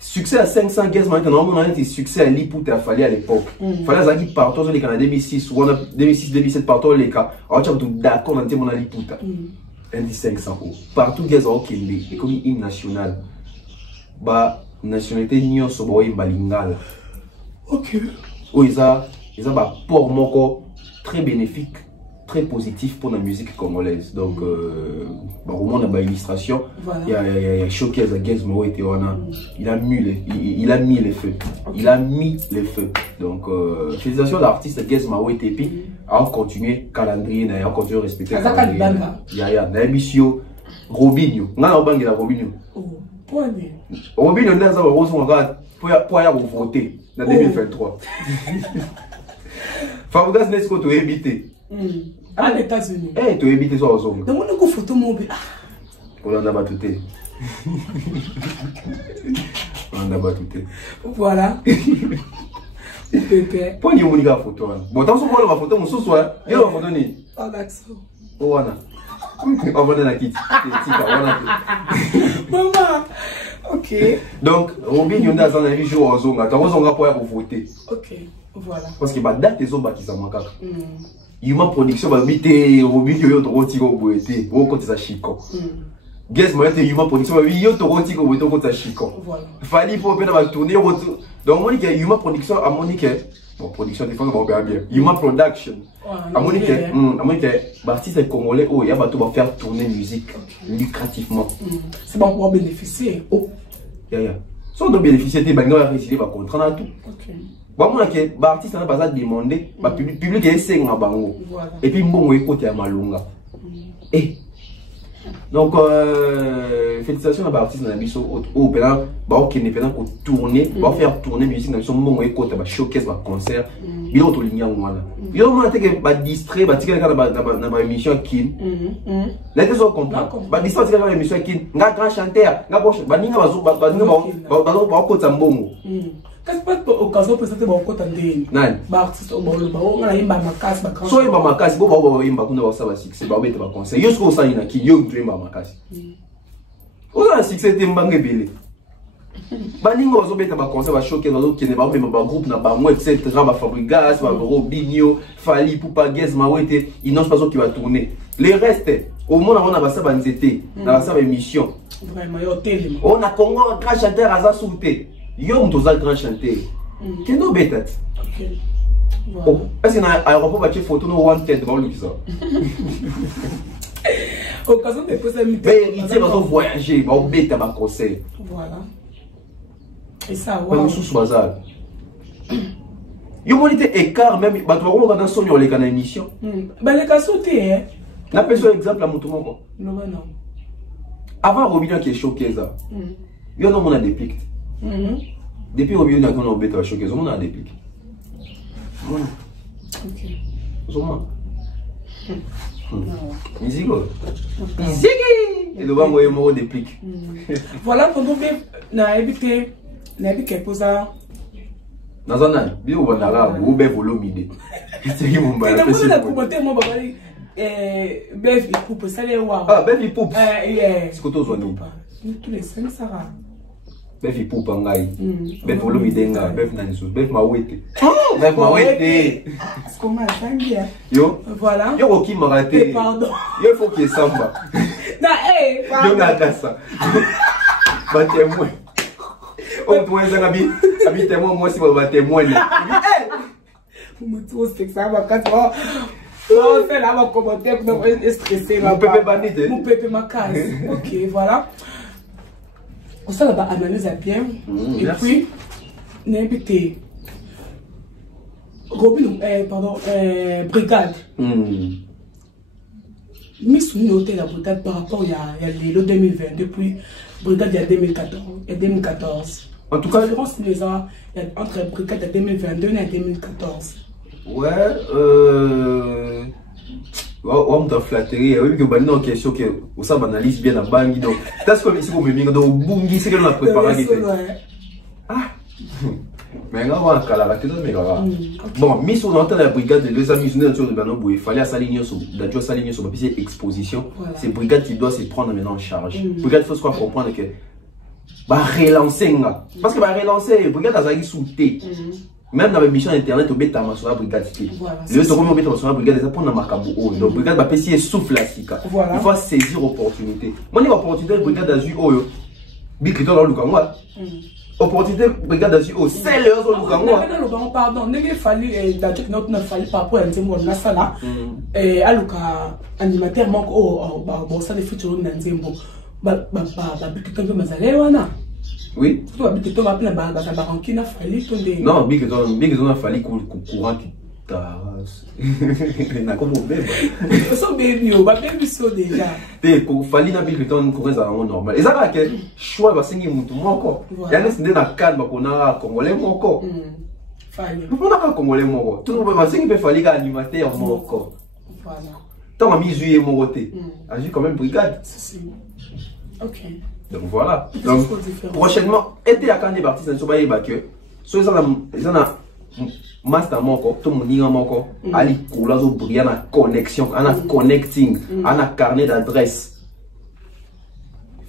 Succès à 500 guests maintenant, on a eu succès à l'Ipouta à Fali à l'époque. Fallait qu'ils partent dans les cas en 2006 ou en 2006-2007 partout les cas. On a tout d'accord dans le monde à l'Ipouta. Un 500 euros. Partout guests ont Kende, économie hymne nationale. ba nationalité nyonso ba oyemba lingala. Ok. Oh, ils ont un port moko très bénéfique, très positif pour la musique congolaise. Donc, on a une illustration. Voilà. Il y a Showcase à Gizmo et il a mis les feux. Okay. Il a mis les feux. Donc, félicitations à l'artiste Gizmo et puis à continuer calendrier, à continuer à respecter le calendrier. Il y a Nabisio, Robinho. On a un Robinho. Oh, point. Robinho, on a un Robinho pour voter. En 2023. Fabregas n'est-ce que tu as évité? À les États-Unis. Eh, tu as évité ça aux hommes. Donc, on a une photo mobile. On en a battuté. On en a battuté. Voilà. Pépé. Pourquoi il y a une photo? Bon, tant que tu as la photo, mon sous-soir, il y a une photo. Oh, l'accent. Oh, Anna. On va dans la kit. Maman. Ok. Donc, Robin, il y a un avis jour aux hommes. Attends, on va pouvoir voter. Ok. Voilà. Parce que la date des hommes qui sont manqués. Il y a une production, Robin, il y a un tigre au boité. Au côté de Chico. Guess moi, il y a une production, il y a un tigre au boité au côté de Chico. Voilà. Fallait pour faire tourner. Donc, moi, il y a une production à Monique. Bon, production, des fois, on va bien. Human Production. À Monique, l'artiste congolais, il y a tout va faire tourner musique lucrativement. C'est bon pour bénéficier. Oh. Si on doit bénéficier, tu vas réussir à contrat tout. Bon, moi, l'artiste n'a pas à demander, le public est 5 à Bango. Et puis, bon, il côté à Malunga. Et donc, félicitations à l'artiste dans la mission au Pénin, qui n'est pas tourner, va faire tourner musique dans son bon écoute, va showcase, va concert, il y a autre ligne en moi. Il y a un moment que va distraire, va tirer dans ma émission qui. Là, tu comprends. Va distraire dans l'émission qui. Nga grand chanteur, nga bon, va ninga va côté mbongo. Qu'est-ce que tu as occasion de présenter mon côté d'Indien? Non. Artiste au bord, on a une bamakas, bakan. So une bamakas, bon, on va une bakuna va savoir si c'est pas bête va conseil. Yo ce qu'on sait qui yo dream bamakas. On a succès de mbange belé. Baningo zo bête va conseil va choquer dans autres qui ne va même pas groupe na ba moi etc. va Fabregas, va Robinho, Fali Poupa Gizmo wete, il n'ose pas qui va tourner. Les restes au moins on a va ça banzete, na ça émission. Vraiment yo télé. On a Congo grand chanteur à ça souté. Yo mtoza grand chanteur. Keno betat. OK. Voilà. Est-ce que dans l'aéroport va tu photo no one tête dans le ça. Occasion de poser une héritier va voyager, va bêta va conseil. Voilà. Et ça ouais. Même sous bazar. Yo monité écart même ba to ko dans son yo les kana émission. Ba les ka sauter hein. Na personne exemple à mutumo ko. Non. Avant Robinho qui est choqué ça. Yo non on a des pics. Depuis Robinho qu'on a bêta choqué, on a des pics. OK. Zoma. Musique. Et le bas moi mo des pics. Voilà pour nous na éviter posa Nazana, bien ou bandara, ou bien volomide. C'est qui mon bala. C'est la commenter moi babali bef il coupe ça les wa. Ah bef il coupe. C'est que tu vois nous. Tous les 5 ça va. Bef il coupe ngai. Bef volomide ngai, bef nanso, bef mawete. Bef mawete. C'est comment ça bien. Yo. Voilà. Yo qui m'a raté. Pardon. Yo faut qu'il samba. Na pardon. Yo na kasa. Ba témoin. On doit être témoin, moi si on va témoigner. Vous c'est que ça va quand on fait là, on va commenter, on va stresser. Mon pépé banite. Mon pépé ma case. Ok, voilà. On s'en va analyser bien. Et puis, n'inviter Robin, pardon, Brigade. Miss noté la Brigade par rapport à le 2020, depuis Brigade il y a 2014. Et 2014. En tout cas, la différence entre Brigade de 2022 et 2014. Ouais, on t'a flatté. Oui, que maintenant en question que ça analyse bien la banque. Donc, c'est ce qu'on ici comme mingo donc bungi c'est que l'on a préparé. Ah. Mais on va caler que mais bon, Miss on entend la brigade les amis de nature de Banobo, il fallait s'aligner sur d'ailleurs s'aligner sur ma petite exposition. C'est brigade qui doit se prendre maintenant en charge. Brigade faut se comprendre que bah relancer parce que bah relancer brigade a sauté. Même dans la mission internet au bêta sur la brigade le second bêta sur la brigade ça prendre makambo donc brigade va passer souffle la sika il faut saisir opportunité moi l'opportunité brigade a eu oyo Big Crypto, le Lukangoua. Opportunité, regarde dessus, au c'est l'heure sur Lukangoua. Pardon, il fallait, dans toute notre fallait par rapport à un témoin de la salle, et à Luka, animateur, manque au ça, les futurs d'un témoin. Big Crypto, mais allez, wana. Oui. Big Crypto, va appeler la baranquine, il fallait. Non, Big Crypto, a fallu courant. Na como beba. Eu sou baby, eu baby sou déjà. Te ko fali na Big Crypto ko reza normal. Ezaka ke choix ba sengi mutu moko. Ya nesi na kan ba kona congolais moko. Fali. Pour na congolais moko. Tout ba sengi pe fali ka animateur moko. Voilà. Tant ma misu moko te. Agi quand même brigade. Si. OK. Donc voilà. Donc prochainement été à Kanye Baptiste na so ba yeba que so ezana master moko to moninga moko ali kula zo bria na connexion ana connecting ana carnet d'adresse.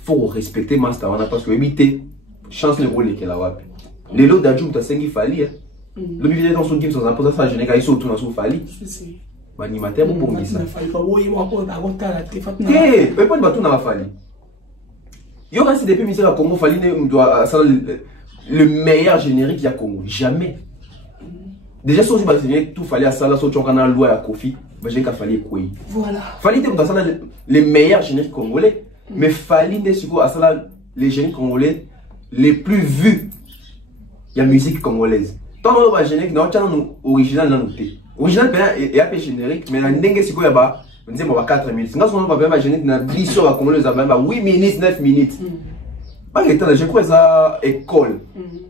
Faut respecter master wana parce que éviter chance le rôle qu'elle a wapi les lots d'adjoint ta sengi fali le milieu dans son game sans imposer ça je n'ai qu'à tout na so fali si ba animateur bon ngisa fali ba boyi wako akota la te fatna eh mais pas tout na fali yo quand c'est depuis misère Congo fali ne doit ça le meilleur générique ya Congo jamais. Déjà, si on dit tout fallait à ça, là, si on a loi à Kofi, j'ai qu'à fallait quoi. Voilà. Fallait que ça les meilleurs génériques congolais, mais fallait que à ça les génériques congolais les plus vus. Il y a musique congolaise. Tant qu'on a générique, non, tu as original dans noté. Original et après générique, mais la n'engue c'est quoi là-bas? On dit bon 4 minutes. Quand on va faire générique, on a 10 sur la congolaise, on va 8 minutes, 9 minutes. Je crois que ça école.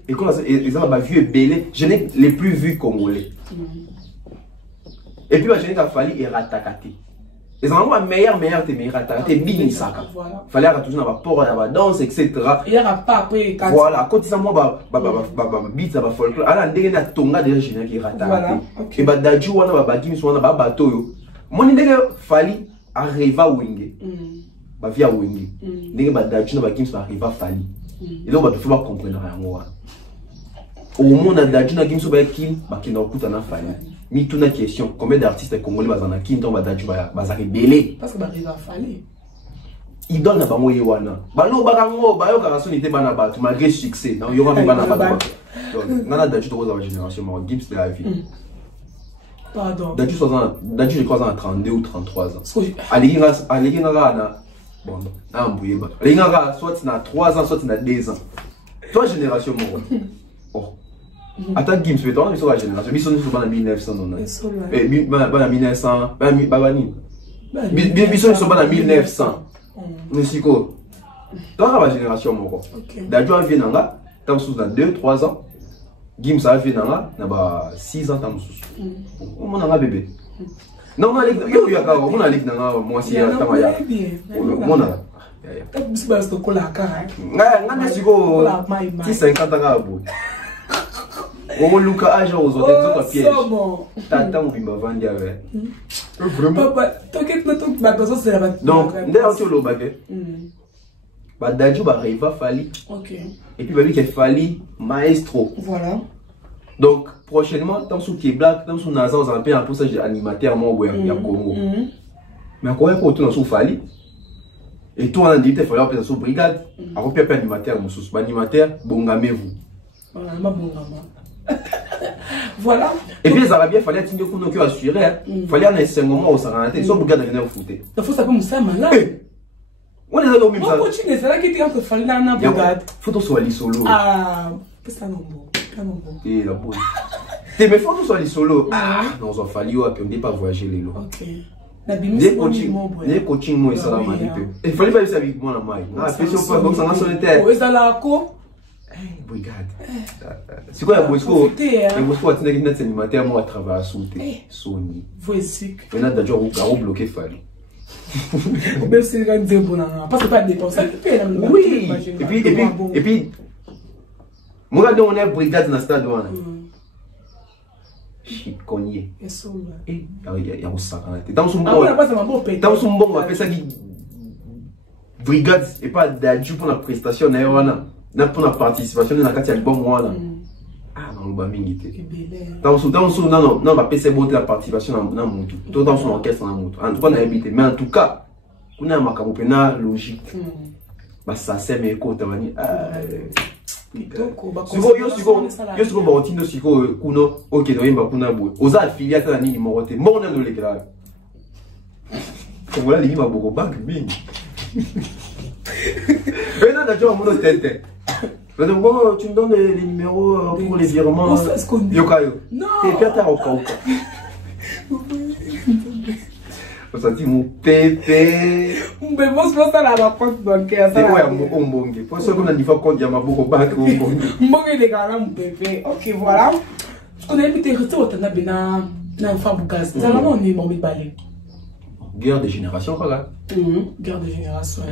École, ils ont vu belé, générique les plus vus congolais. Et puis, la générique a fallu et ratakati. Ils ont un meilleur te meilleur ratakati, bini saka. Fallait toujours avoir port, avoir danse, etc. Il y a pas après. Voilà, quand ils ont beat, ça va folklore. Alors, on a tonga déjà générique ratakati. Et bah, d'adjou, on a bagim, on a bateau. Mon idée, fallait arriver à Wenge. Bah, via Wenge. N'est pas d'adjou, on a bagim, ça arrive à Fali. Et donc, il faut pas comprendre rien. Au monde d'adjou, on a bagim, ça qui n'a aucun na Fali. Mais toute la question, combien d'artistes congolais sont dans qui ont d'adjou, sont rebellés. Parce que arrive à Fali. Ils donnent à Bango Yewana. Balo Barango, Bayo Karason était Banaba, malgré succès. Non, il y aura un Banaba. Donc, on a d'adjou de la génération, Gims de la vie. Pardon. D'adjou, je crois, en 32 ou 33 ans. Allez, bon, soit tu as 3 ans, soit tu as 2 ans. Toi, génération, oh. Attends, Gims, tu es dans la génération. Ils sont en 1900. Ils sont en 1900. Ils sont en 1900. Mais c'est quoi? Toi, la génération, mon D'adjou, vient là, tu as 2-3 ans. Gims, ça vient là, tu as 6 ans. On a un bébé. Non, on a les moi si on a c'est parce que cola car nga siko ti 50 ans abo o luka age aux autres pièges tata mobimba vandi avec vraiment papa toket na tok ba gozo c'est la donc ndela tu lo bagé ba dadju ba riva fali OK et puis ba lui qui fali maestro voilà. Donc prochainement dans sous qui black dans sous naza on appelle un peu ça animateur mon ouais ya Congo mais encore pour tout dans sous fali et toi on a dit il fallait appeler ça sous brigade a repère pas animateur mon sous animateur bongamez-vous voilà ma bongama voilà et puis les arabiens fallait tinga kuno qui assurer fallait en essayer un moment au saranaté so brigade venir au foot il faut ça comme ça là on est là au même ça on continue c'est là qui était entre fallait na brigade photo sur ali solo ah qu'est-ce que ça non bon. Et la bonne. Mais faut nous soit les solo. Ah, non, on fallu on ne pas voyager les lots. OK. Les coaching moi ça la m'a dit. Il fallait pas ça avec moi la maille. Ah, question pas comme ça dans son tête. Oui, ça la co. Brigade. C'est quoi la Bosco? Le Bosco a tenu notre animateur moi à travers sauter. Sony. Voici. On a déjà bloqué fallu. Mais c'est quand dire bon parce que pas de dépenses. Oui. Et puis moi, on est brigade dans le stade. Chip cogné. Et il y a un sac. Dans son bon, on va faire ça qui brigade et pas d'adju pour la prestation. Pour la participation dans la quatrième album. Ah, non, on va m'inviter. Dans son, non, on va passer la participation dans mon tout. Tout dans son orchestre dans mon tout. En tout cas, on a habité. Mais en tout cas, on a un macaron logique. ça c'est mes côtes mani donc yo siko ba otindo siko kuno OK no yemba kuna boy oza affiliate na nini morote mona no lekela voilà les ma boko bank mingi et là d'accord mon tête donc bon tu me donnes les numéros pour les virements yokayo non t'es pята au cas on senti mon pépé mais moi je pense à la compte bancaire ça ouais mon bonge pour ça qu'on a niveau compte ya ma boko bank au bonge mbonge les gars mon pépé OK voilà je connais peut être au tana bina na femme gaz ça là on est mon balé guerre de génération quoi guerre de génération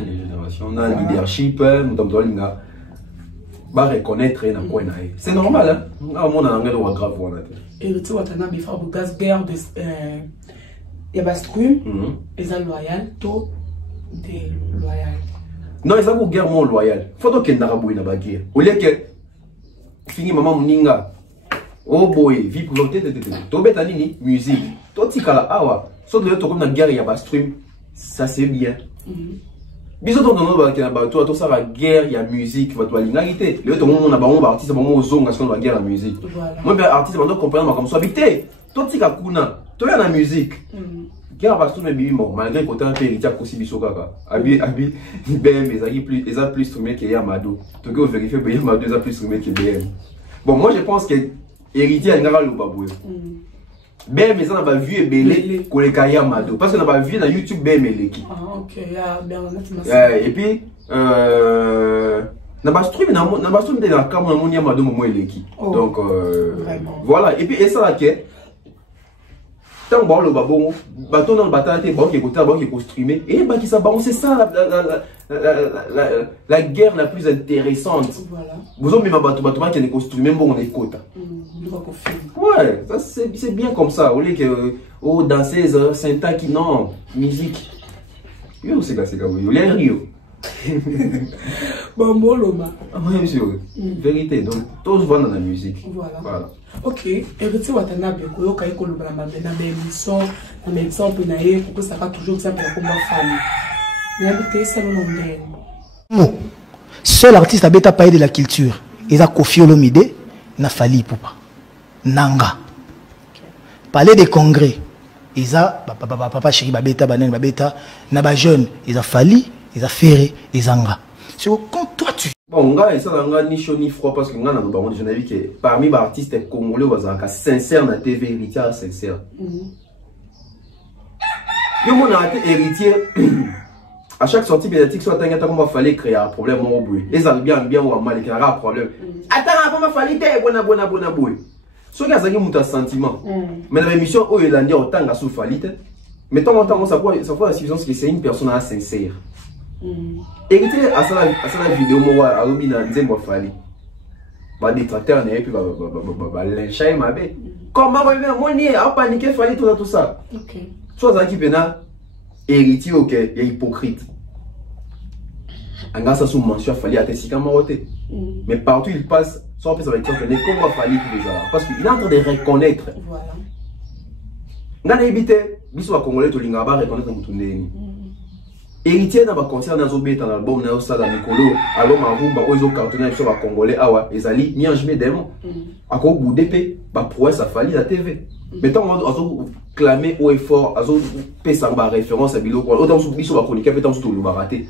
on a leadership mutamto linga ba reconnaître na quoi na c'est normal hein à mon anglais ou grave on a et tu vois tana bi femme gaz guerre de il y a Bastrum et ça loyal to des loyal non ils ont guerre mon loyal faut donc qu'il n'a pas na ba guerre au lieu que fini maman muninga oh boy vie privée to beta nini musique to tikala awa so de to comme na guerre il y a Bastrum ça c'est bien biso to non ba kina ba to ça la guerre il y a musique va to linalité le to mon na ba mon artiste ba mon zonga sur la guerre la musique moi ben artiste ba to comprendre comme ça habité to tika kuna to ya na musique guerre Bastrum mais bibi malgré côté un peu héritier aussi biso kaka abi BM ils a plus streamé que Yamado to que vérifier ben Yamado a plus streamé que BM bon moi je pense que héritier ngara lo baboué BM ils ont pas vu et belé ko le kaya Yamado parce que na pas vu na YouTube BM eleki OK ya bien et puis na Bastrum de la cam na mon Yamado mo eleki donc voilà et puis et ça là que tant bon le babon bateau dans le bataille bon qui écouter bon qui streamer et bah qui ça bon c'est ça la guerre la plus intéressante voilà vous avez ma bateau qui est streamer bon on écoute ouais ça c'est bien comme ça au lieu que oh danseuse Saint qui non musique yo c'est quoi oui les rio bon loma oui monsieur vérité donc tous vont dans la musique voilà OK et tu vois tana beko yo kai ko lobala mabe na émission na exemple na ye ko ça va toujours ça pour combat femme mais habiter ça non seul artiste a beta paye de la culture ils a Koffi Olomide na Fally Ipupa nanga parler des congrès ils a papa chéri babeta banen babeta na ba jeune ils a Fally ils a Ferré ils anga c'est quand toi tu bon gars et ça nga ni chaud ni froid parce que nga na ba on je n'ai vu que parmi les artistes congolais bazaka sincère na TV héritier sincère yo mon héritier à chaque sortie médiatique soit tanga ta comment fallait créer un problème mon boy les a bien ou mal qu'il y a un problème attends comment fallait te bona boy so ga zaki muta sentiment mais la émission o elandi autant ga sou falite mais tant en temps ça fois la suffisance que c'est une personne sincère héritier à ça la vidéo moi à Robina Nzembo Fally ba détracteur et puis ba lyncher ma bé comment moi ni a paniquer Fally tout ça OK soit ça qui pena héritier OK et hypocrite anga ça sous mention Fally a tesika moroté mais partout il passe sans peut avec ça que les comment Fally déjà parce qu'il est en train de reconnaître voilà ngana éviter biso ba congolais to linga ba reconnaître mutundeni héritier na ba concert na zo beta na album na ça dans Nicolo album Arumba ozo cartonner sur ba congolais awa ezali mianjme demo ako boudepé ba prouesse a Fally la TV mais tant on azo clamer au effort azo pesa ba référence à biloko autant biso ba chroniquer peut-être tout le baraté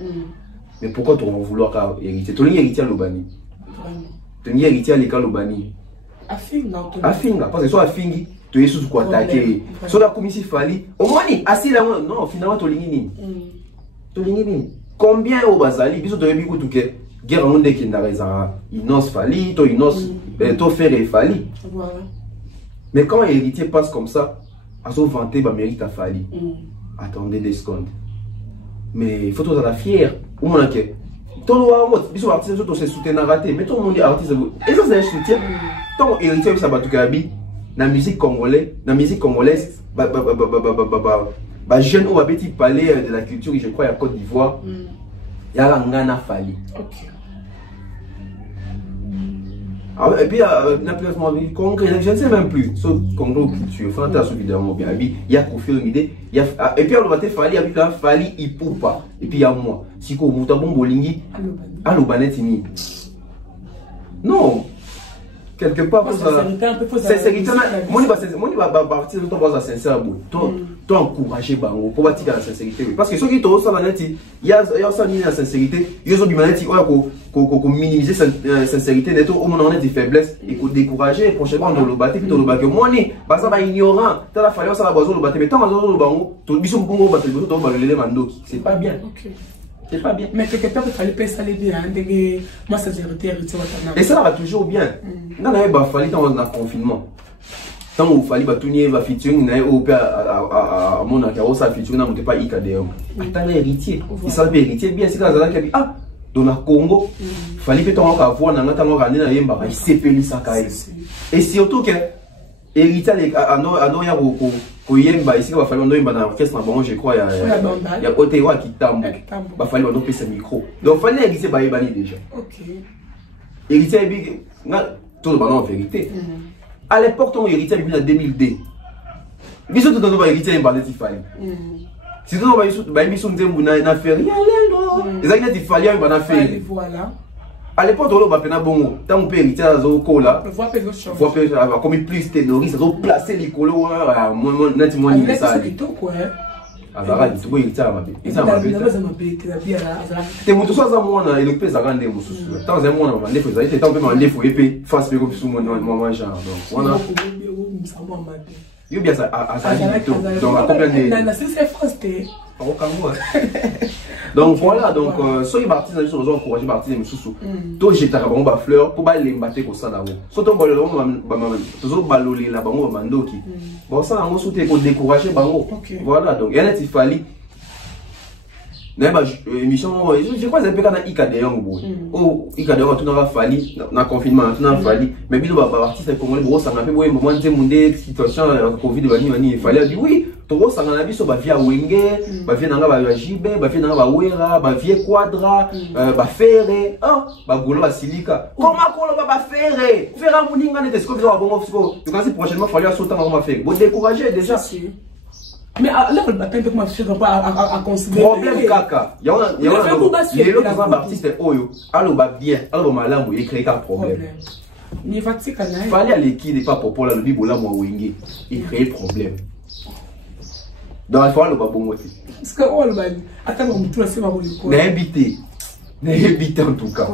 mais pourquoi tu vas vouloir car héritier to linga héritier lobani to linga héritier les lobani afinga parce que soit afingi tu es sous quoi attaquer soit la commission Fally au moins ni assis là non finalement to lingi ni combien au bazali biso to yebi kutu ke guerre monde qui ndaraza inos Fally to inos to Ferré Fally voilà mais quand héritier passe comme ça à se vanter ba mérite à Fally attendez des secondes mais il faut tout à la fière ou mon que tout le monde biso artiste to se soutenir raté mais tout le monde est artiste et ça c'est un soutien tant héritier ça batukabi na musique congolaise bah jeune ou abeti parler de la culture je crois à Côte d'Ivoire il y a la ngana Fally OK Et puis, je ne sais même plus. Ce Congo culture, fantastique évidemment bien. Il y a Kofi Olomide, et puis on va te faire, il y a Fali Ipupa, et puis il y a moi. Si on monte à bon bolingi, à l'Obanetini. Non. Quelque part, sincérité, moi, je vais partir de ton sincère. Tu encourager Bango pour bâtir la sincérité. Parce que ceux qui ont ça, il y a ça, la sincérité. Il y a ça, il minimiser la sincérité, au moment de faiblesse et pour décourager. Prochainement, on le battre, puis on le battre. Moi, parce que ça va ignorant. Tu as fallu ça va le battre. Mais tant que tu as Bango, tu c'est pas bien. C'est pas bien. Mais quelque part, il fallait pas ça les bien. Moi, ça et ça va toujours bien. Non, il fallait dans le confinement. Tant qu'il fallait bâtonner, va featuring, à mon accord, ça featuring, n'a pas IKDM. Attends, l'héritier. Il s'appelle héritier bien. C'est quand ça qui a dit, ah, dans le Congo, il fallait que tu aies voir, dans le ramener dans le il s'est fait ça. Et surtout que héritier, à Noya, Koyemba, ici, il va falloir dans l'orchestre, je crois, il y a Otewa qui tambour. Il va falloir donner ce micro. Donc, il fallait héritier Baïbani déjà. Ok. Héritier, tout le monde en vérité. À l'époque, on héritier en 2002. Mais surtout, on va héritier en Banet Tifali. Si on va fait rien, les agnes Tifali, on va faire. Voilà. À l'époque, on va faire bon. Tant on peut hériter à Zokola, on va comme plus terroriste, on va placer les colos, moins ça. Azara dit tout hériter à ma bête. Ça m'a bête. T'es mon tout ça moi na il peut ça rendre mon souci. Tant un mois on va défaire, il était un peu mal défaire épée face peu comme sous mon genre. Donc voilà. Yo bien ça Azara donc la comprendre. C'est frustré. Donc voilà, donc soit il partit dans les encourager partir les sous. Toi j'étais à bomba fleur pour pas les battre comme ça là-haut. Soit on va toujours baloler là bango mandoki. Bon ça on souhaite pour décourager bango. Voilà, donc il y a il fallait émission je crois que c'est un peu quand IKDM oh IKDM tout n'a fallu dans confinement tout n'a fallu mais bien bah artiste congolais bon ça m'a fait ouais moment de monde situation Covid bani il fallait dire oui tout ça dans la vie so ba via wenge ba via nanga ba jibe ba via nanga ba wera ba via quadra ba ferre ah ba golo ba silika comment qu'on va faire muninga ne est-ce que vous va bon tu quand prochainement fallu sauter on va faire bon décourager déjà. Mais là, on va pas à considérer. Problème caca. Il y a un artiste oyo. Alors va bien. Alors malam il crée un problème. Il fallait aller qui n'est pas pour la bible là moi wingi. Il crée problème. Donc il faut le bon côté. Parce que on va attends on peut laisser voir le n'habiter en tout cas.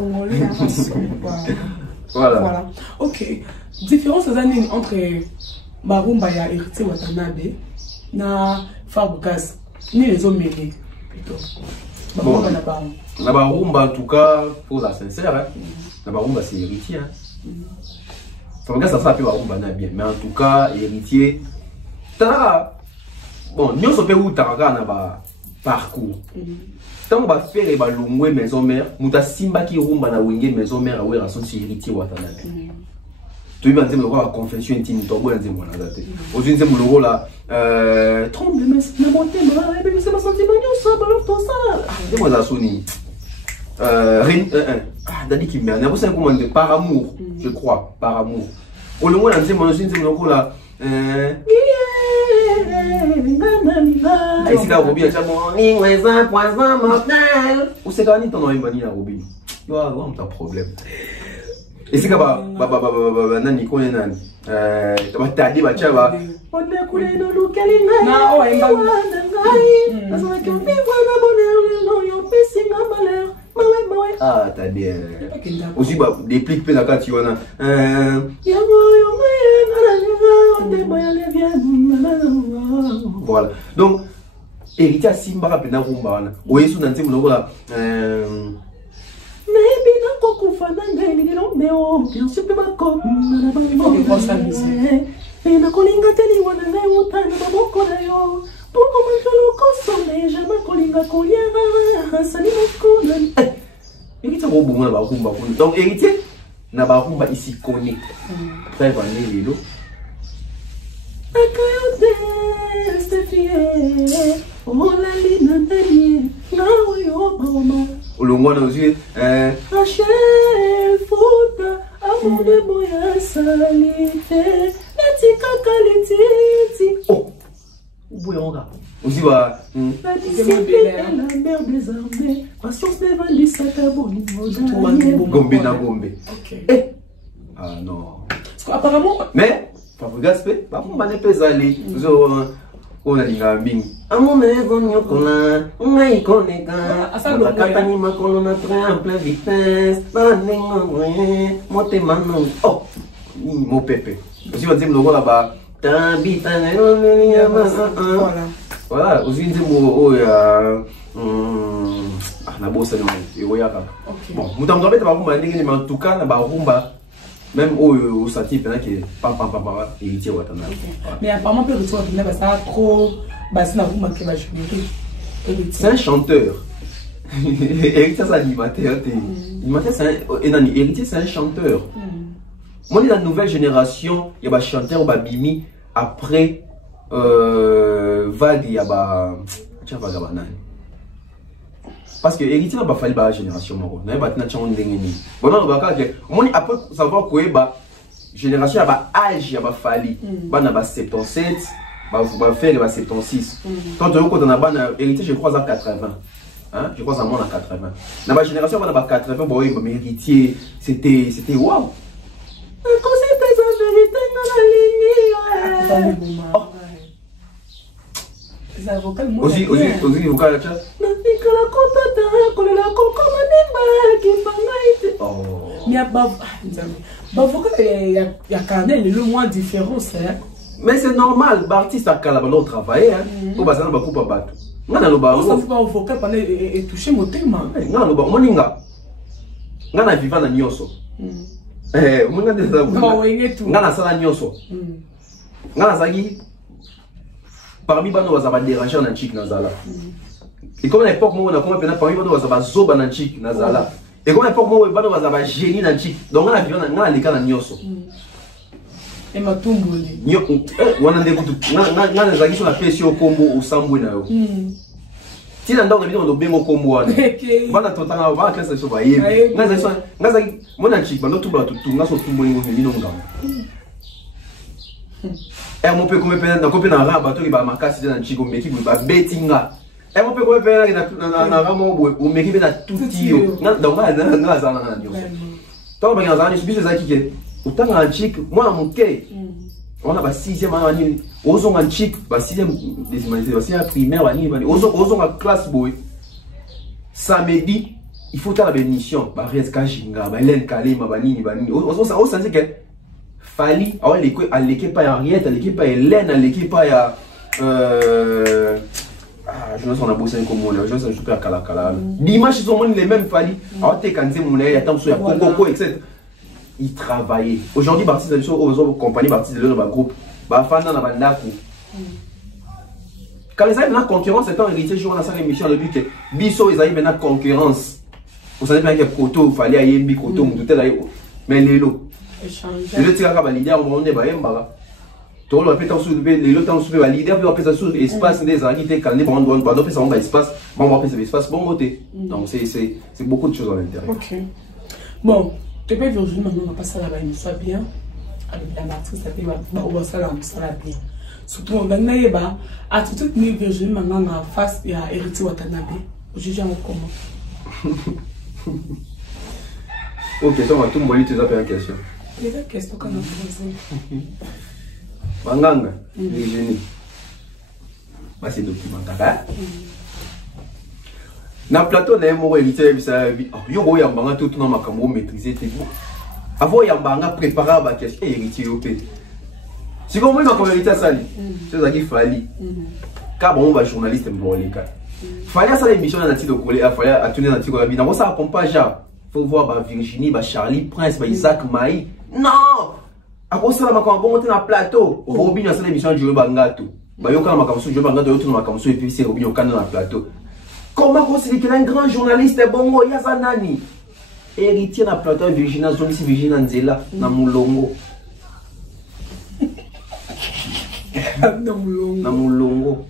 Voilà. OK. Différence entre Barumba et Héritier Watanabe. Na Fabregas ni les hommes mêlés plutôt. Bon, la Barumba en tout cas pour la sincère hein. La Barumba c'est héritier hein. Fabregas ça s'appelle Barumba na bien mais en tout cas héritier ta bon nous sommes où taraka na ba parcours tant va faire les balongwe maison mère muta simba ki rumba na wenge maison mère awera son héritier Watanabe. Tu vas dire la confession intime, tu vas dire la date. Aujourd'hui, c'est mon rôle là. Tremble, mais c'est ma beauté, mais c'est ma sentiment, ça, alors tout ça. Dis-moi ça, Sony. Dadi qui m'a dit, c'est un commande par amour, je crois, par amour. Au long de c'est mon rôle là. Et si la Robin a dit, les un poison mortel. Ou c'est quand on a une manie à Robin. Tu vas avoir un problème. Et c'est comme nani connaît nani t'as dit bah tiens bah on a coulé dans le calinga non ouais parce que quand tu vois la bonheur le fait signe malheur ouais ah t'as dit aussi bah des pliques plein quand tu vois voilà donc héritier simba rappelle na rumba na oye sous nanti mon là maybe na kokufana ngai ni lo meo bien sûr pas comme na ba et na kolinga teli wana ngai mutana baboko na yo poko mantolo kosome jamais kolinga koliera sali mokona héritier ko bonga ba kumba ko donc héritier na ba kumba ici connaît très va lelo akayote stefie oh la lina ndani na yo mama olongwana aussi Rachel Fouta amour de moi Aussi, bah. La mère des armées, patience devant les sataboni. Gombe na Gombe. Ok. Ah non. Parce qu'apparemment. Mais, Papa Gaspé, pas pour m'aller peser. On a dit la ming. Amone gonyo kola, ngai koneka. La katani makolo na train en pleine vitesse. Banengo mote mano. Oh, mon pépé. Aussi on dit le rôle là-bas. Tabita voilà. Voilà, aussi on dit oh ya na bossa de mai. Et oya bon, mutambo beta ba rumba ndenge mais en tout cas na ba rumba même au sati pendant que pam héritier watana. Mais apparemment peut retourner parce que ça trop c'est la rumba qui va jouer. C'est un chanteur. Héritier c'est animateur. Animateur c'est un héritier c'est un chanteur. Moi dans la nouvelle génération, il y a des chanteurs babimi après vague il y a ba tiens vague banane. Parce que héritier n'a pas fallu la génération maro. N'a pas tenu changement d'engagement. Bon non baka que moi après savoir quoi ba génération a ba âge a ba fallu. Ba na ba 77, ba faire ba 76. Quand on compte na ba héritier je crois à 80. Hein, je crois à moins à 80. Dans ma génération ba na ba 80 bon mais héritier c'était waouh. Quand c'est pas vérité dans la ligne. Les avocats aussi avocat là. Mais il y a quand même le moins différence. Mais c'est normal, l'artiste a calabalo travailler. Au bas, on va couper bateau. On a le bas. On ne peut pas avocat et toucher mon thème. On a le bas. Moninga. On a vivant na nyoso. On a des avocats. On a ça nyoso. On a zagi. Parmi bano was aba déranger na chic nazala. Et comme à l'époque moi on a comment parmi bano was aba zoba na chic nazala. Et comme à l'époque moi bano was aba génie na chic. Donc on a vu on a les cas na nyoso. Et ma tumboli. Nyo wana ndekutu na zaki so na pesi o kombo o sambwe na yo. Ti na ndonga bino ndo bengo kombo wana. Bana totanga ba kasa so ba yebi. Ngaza mona chic bano tuba tutunga so tumboli ngo bino ngamba. Mon père comme père na copine na raba to ba makasi na chiko meki ba betinga. Mon père comme père na ramo bo o meki na tutio. Na donc na za na ndio. To ba ngazana ni biso za kike. Utanga na chik moi mon ke. On a ba 6e année. Ozo nga chik ba 6e des humanités aussi à primaire ani ba ozo nga classe boy. Samedi il faut faire la bénédiction ba reska jinga ba len kalema ba nini. Ozo ça que Fali, alors l'équipe pas Henriette, l'équipe pas Hélène, l'équipe pas je ne sais pas bossé comme moi, je ne sais pas Kalakala. Dimanche ils sont les mêmes Fali. Alors t'es quand c'est mon il attend sur Coco etc. Ils travaillaient. Aujourd'hui partie de aux compagnies partie de leur groupe, ba fana na bandako. Quand ils arrivent dans la concurrence, c'est un héritier jour dans sa émission le but que biso ils arrivent dans la concurrence. Vous savez bien que Koto fallait aller bi Koto tout là mais lelo le tir à leader au monde ba yemba to lo peta soulever le temps soulever leader puis après ça sous espace des activités quand les bandes doivent pas faire ça on va espace bon on va faire espace bon côté donc c'est beaucoup de choses à l'intérieur. OK. Bon, tu peux Virginie maintenant on va passer là-bas il soit bien avec la matrice ça peut on va ça là bien. Surtout on va naïba attitude ni Virginie maintenant en face il y a héritier Watanabe. Juger en comment. OK, ça on va tout me tu as une question. Il y a des questions qu'on a posées. Banganga, les génies. C'est documentaire. Dans le plateau, on a un héritier, il y a un banga tout le monde qui maîtriser. Avant, il y a un banga préparé à la question héritier. Si vous voulez ma héritier, c'est ça qu'il fallait. Car on va journaliste, il fallait ça l'émission dans le titre de collègue, il fallait tourner dans le titre de la vie. Ça accompagne. Il faut voir Virginie, Charlie, Prince, Isaac, Maï. Non! Après ça, on va monter dans le plateau. Robin a fait l'émission de Joe Bangato. Bayoka na makamso Joe Bangato yoto na makamso et puis c'est Robin Okana dans le plateau. Comment considérer qu'il est un grand journaliste bongo Yazanani? Héritier na plateau Virginie Zoni si Virginie Nzela na Mulongo. Na Mulongo.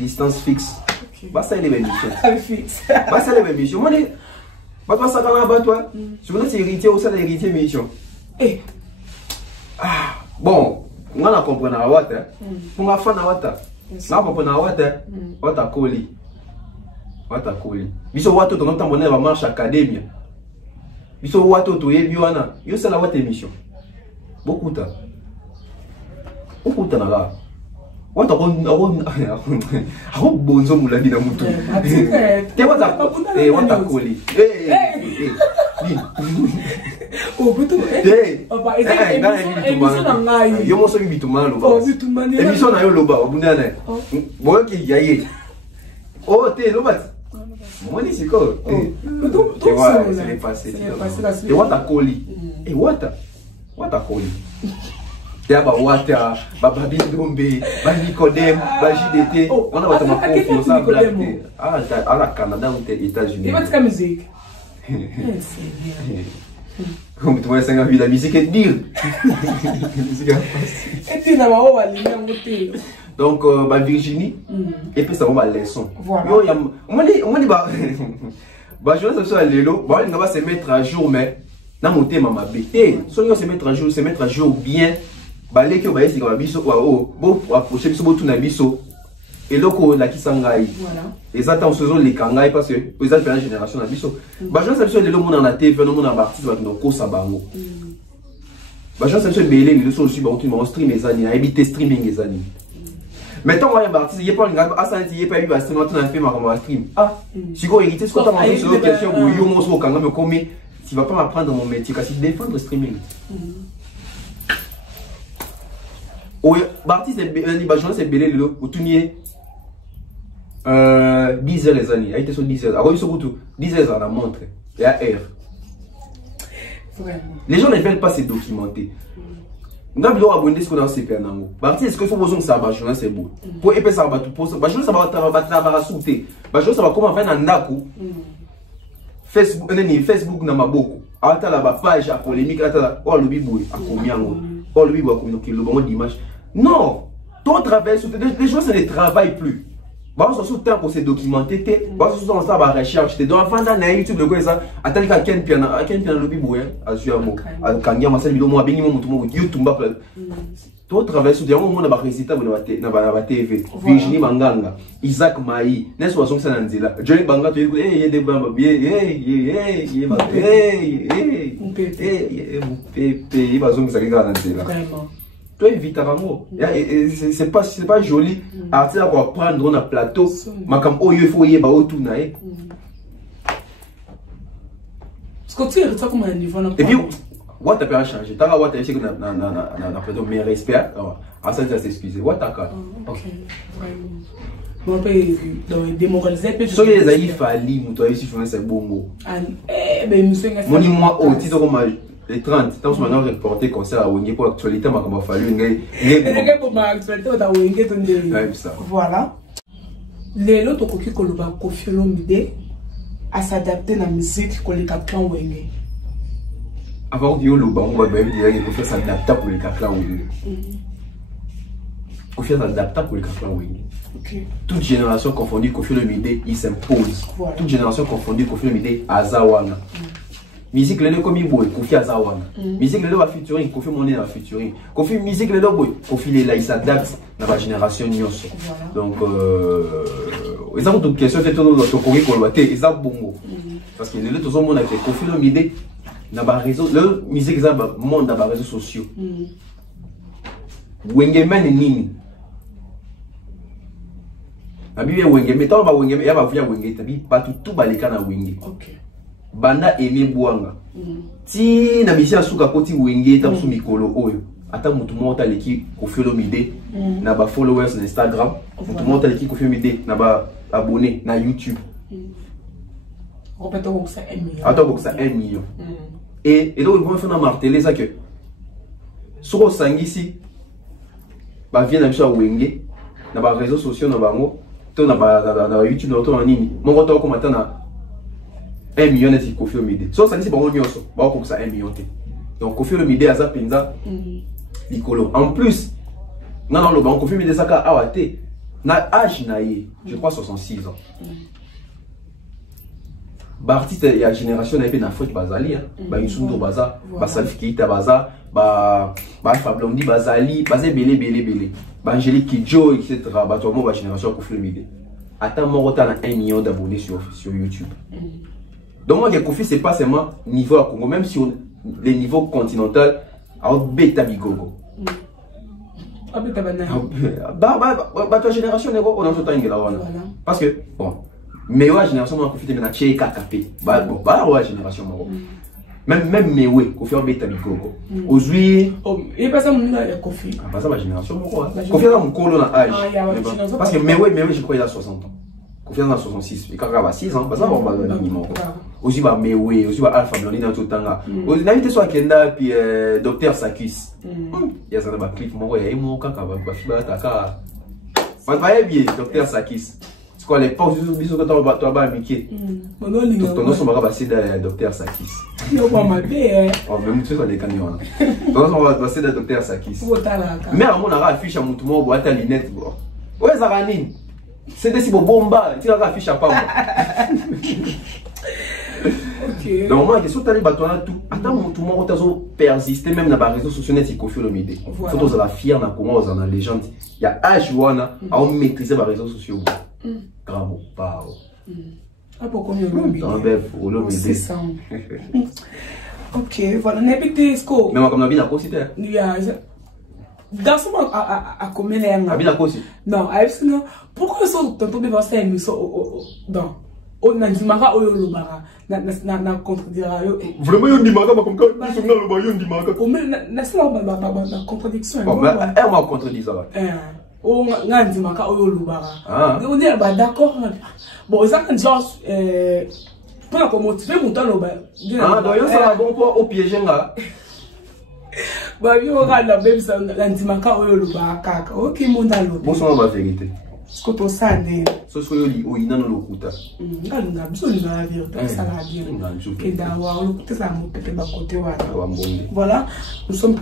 Distance fixe. Bah ça il est émission. Bah ça il est émission. Bah toi ça quand on toi. Si vous êtes héritier ou ça l'héritier mission. Bon, on a compris na wata. On a fait na wata. Na papa na wata koli. Wata koli. Biso wato to nota mona ba marche académie. Biso wato to yebi wana. Yo sala wata émission. Beaucoup ta. Beaucoup ta na la. Wata ko bonzo muladi na mutu. Te wata koli. Oh, putain, papa, émission na ngai. Yo mo so bitumana loba. Émission na yo loba, obundana. Boyo ki yaye. Oh, te loba. Moi ni siko. C'est passé. Et wata koli. Et wata koli. Ya ba wata, ba Bindombe, ba Nicodème, ba JDT. On a wata ma confiance à blague. Ah, à la Canada ou aux États-Unis. Et votre musique. Comme tu vois, c'est la musique est dire. Et puis, on va aller donc, Virginie, et puis ça va la leçon. Voilà. On dit, je vais se mettre à jour, mais dans mon thème, ma bête. Si on se mettre à jour bien, balé que baïsi comme biso bon approcher biso tout na biso et loko la kisangai voilà et ça tant faisons les kangai parce que les autres la génération na biso ba je sais le monde na TV no monde na artiste ba ko sabango ba je sais belé le so aussi ba on stream les années habiter streaming les années maintenant on va artiste il pas ngaba asa il pas ba stream on a fait ma stream si go hériter ce qu'on t'a demandé sur question où yo mo so kanga me comme tu vas pas m'apprendre mon métier kasi défendre le streaming. Oui, l'artiste est belé le tournier 10 heures les années. A été sur 10 heures. Alors, il se 10 heures à la montre et à air. Les gens ne veulent pas se documenter. Nous avons abonné ce qu'on a au CPN. L'artiste, est-ce que faut que ça va c'est beau. Pour épais ça va tout poser. Ça va sauter. Ça va comment faire un ndaku. Facebook n'a pas beaucoup. Attends la page à polémique. Attends oh le bibou à combien oh le bibou à combien le bon d'image. Non, ton travail, les gens ne travaillent plus. Bah on se soutient pour se documenter. Bah on se soutient ça par recherche. T'es dans un fan d'un YouTube le quoi ça. Attends qu'à quel piano le bibou à Zuamo à Kangia Marcel Bilo moi béni mon tout mon YouTube bah ton travail sur des moments na ba réciter na ba TV. Virginie Manganga, Isaac Maï, n'est-ce pas son sananzila. Johnny Banga tu eh des bamba bien il va zong ça qui garde là. Toi évite avant c'est pas joli artiste à prendre un plateau makam oyo il faut y ba otu na e. Parce que tu es ça comme un niveau là. Et puis what t'as pas changé t'as what t'as essayé que na plateau mais respect à ça s'excuser what t'as quoi. OK vraiment. Bon peut démoraliser peut. So les aïe fali muto ici je c'est bon mot. Ben monsieur Moni moi au titre comme les 30 tant que maintenant reporter concert à Wenge pour actualité ma comme fallu ngai pour ma actualité on a Wenge ton ça. Voilà. Les autres koki koloba Koffi Olomide à s'adapter dans la musique qu'on les capteurs Wenge. Avant de le on va dire qu'il faut s'adapter pour les capteurs Wenge. Koffi s'adapte pour les capteurs Wenge. Okay. Toute génération confondue Koffi Olomide il s'impose. Voilà. Toute génération confondue Koffi Olomide azawana. Musique le comme boy Koffi azawana. Musique le va featuring Koffi Money va featuring. Koffi musique le boy Koffi les là il s'adapte dans la génération nyonso. Donc ils ont toute question c'est tout notre courrier qu'on va ter ils ont bongo. Parce que les autres monde avec Koffi Olomide dans ba réseau le musique ça monde dans ba réseaux sociaux. Wenge man nini Abi Wenge mettons ba Wenge ya ba via Wenge tabi pas tout baleka na Wenge. OK. Banda aimé Bouanga. Ti na misia suka poti Wenge ta su mikolo oyo. Ata mutu monta leki Koffi Olomide na ba followers na Instagram. Mutu monta leki Koffi Olomide na ba abonnés na YouTube. Répétons que ça 1 million. Attends que ça 1 million. Et donc ils vont faire marteler ça que sur au sangisi ba vient na biso Wenge na ba réseaux sociaux na bango to na ba YouTube na to na nini. Mon retour comme attend 1 million de Koffi Olomide. So ça c'est bon nyonso. Ba ko ça 1 million. Donc Koffi Olomide aza penza likolo. En plus, non le banco Koffi Olomide saka awate na âge na ye, je crois 66 ans. Artiste et la génération n'a pas d'Afrique Bazali, bah Yusundo Baza, bah Salif Keita Baza, bah Fablondi Bazali, Bazé Belé, bah Angélique Kidjo, etc. Bah toi moi génération Kofi Olomide. Attends moi on a 1 million d'abonnés sur YouTube. Donc moi Kofi c'est pas seulement niveau à Congo, même si les niveaux continentaux, à Beta Bigogo. Bah ta génération on a tout temps parce que bon. Mais ouais, génération moi Kofi na tché kakapé. Bah ouais génération moi. Même mais ouais, Kofi on beta bikoko. Aujourd'hui, et pas ça mon gars Kofi. Ah pas ça ma génération moi. Kofi a mon colo na âge. Parce que mais ouais je crois il a 60 ans. Kofi a 66, et quand il a 6 ans, pas ça on va minimum. Aussi bah mais ouais, aussi bah Alpha Blondie dans tout temps là. Aussi n'invité soit Kenda puis docteur Sakis. Il y a ça dans clip moi ouais, moi kaka ba fiba taka. Pas bien docteur Sakis. Quoi les pauses bisous que toi bas Mickey. Ton nom sont passé de docteur Sakis. Non pas ma paix. Oh même tu vois les camions. Ton nom va passer de docteur Sakis. Mais à mon affiche à mon tour boîte à lunettes. Ouais Zarani. C'est des si beau bomba, tu as affiche à pas. OK. Donc moi question t'allais battre tout. Attends mon tout monde t'azo persister même dans les réseaux sociaux net Kofi Olomide. Faut aux la fier na comment aux en légende. Il y a âge wana à maîtriser les réseaux sociaux. Bravo, pao. Ah pourquoi on c'est ça. OK, voilà, n'habite sco. Mais moi comme bien à cause c'était. Il y a garçon à combien là. Bien à cause. Non, non. Pourquoi sont tantôt de passer une dans on a dit mara oyo lobara na contredira yo. Vraiment on dit mara comme quand ils sont dans le baillon dit mara. O mais na ça la contradiction. Bon mais elle m'a contredit ça. Oh ngandi maka oyo lobara. On est d'accord. Bon ça quand genre pour la motiver mon temps loba. Ah donc ça va bon pour au piéger là. Bah yo regarde même ça ngandi maka oyo lobara kaka. OK mon dalo. Bon ça va vérité. Ce que tu sais, ce que tu as dit, lokuta. Voilà, nous sommes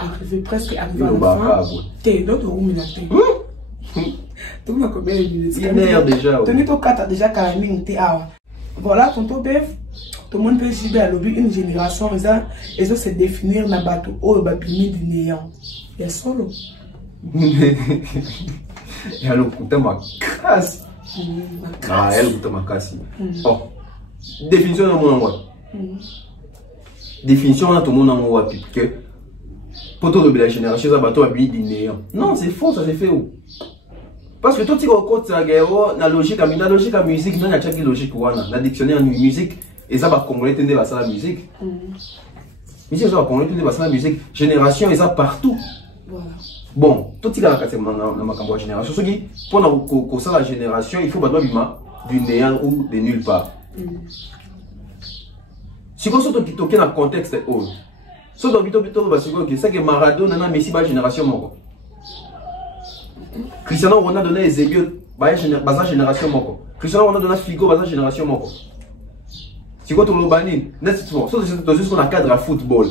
arrivés presque à la fin. T'es l'autre room déjà. Voilà, tonton Bev, tout le monde peut suivre à l'objet une génération, et ça se définir dans le bateau, au babini du néant. Il y a solo. Et alors, écoutez ma casse. Ah, elle écoute ma casse. Oh, définition de mon amour. Définition de tout mon amour, que pour toute la génération, ça va tout habiller du néant. Non, c'est faux, ça c'est fait où? Parce que tout ce qui compte, c'est la logique à musique, non, il y a chaque logique ou la dictionnaire en musique, et ça va congolais tendre la musique. Musique, ça va congolais tendre la musique. Génération, et ça partout. Voilà. Bon, tout ce qui est dans ma génération, ce qui pour la génération, il faut battre du néant ou de nulle part. Si vous avez un contexte, si vous avez c'est que Maradona n'a Messi pas génération. Cristiano Ronaldo donné Eusebio, basa génération. Cristiano Ronaldo donné Figo, basa génération. Si vous avez c'est juste qu'on a cadre à football.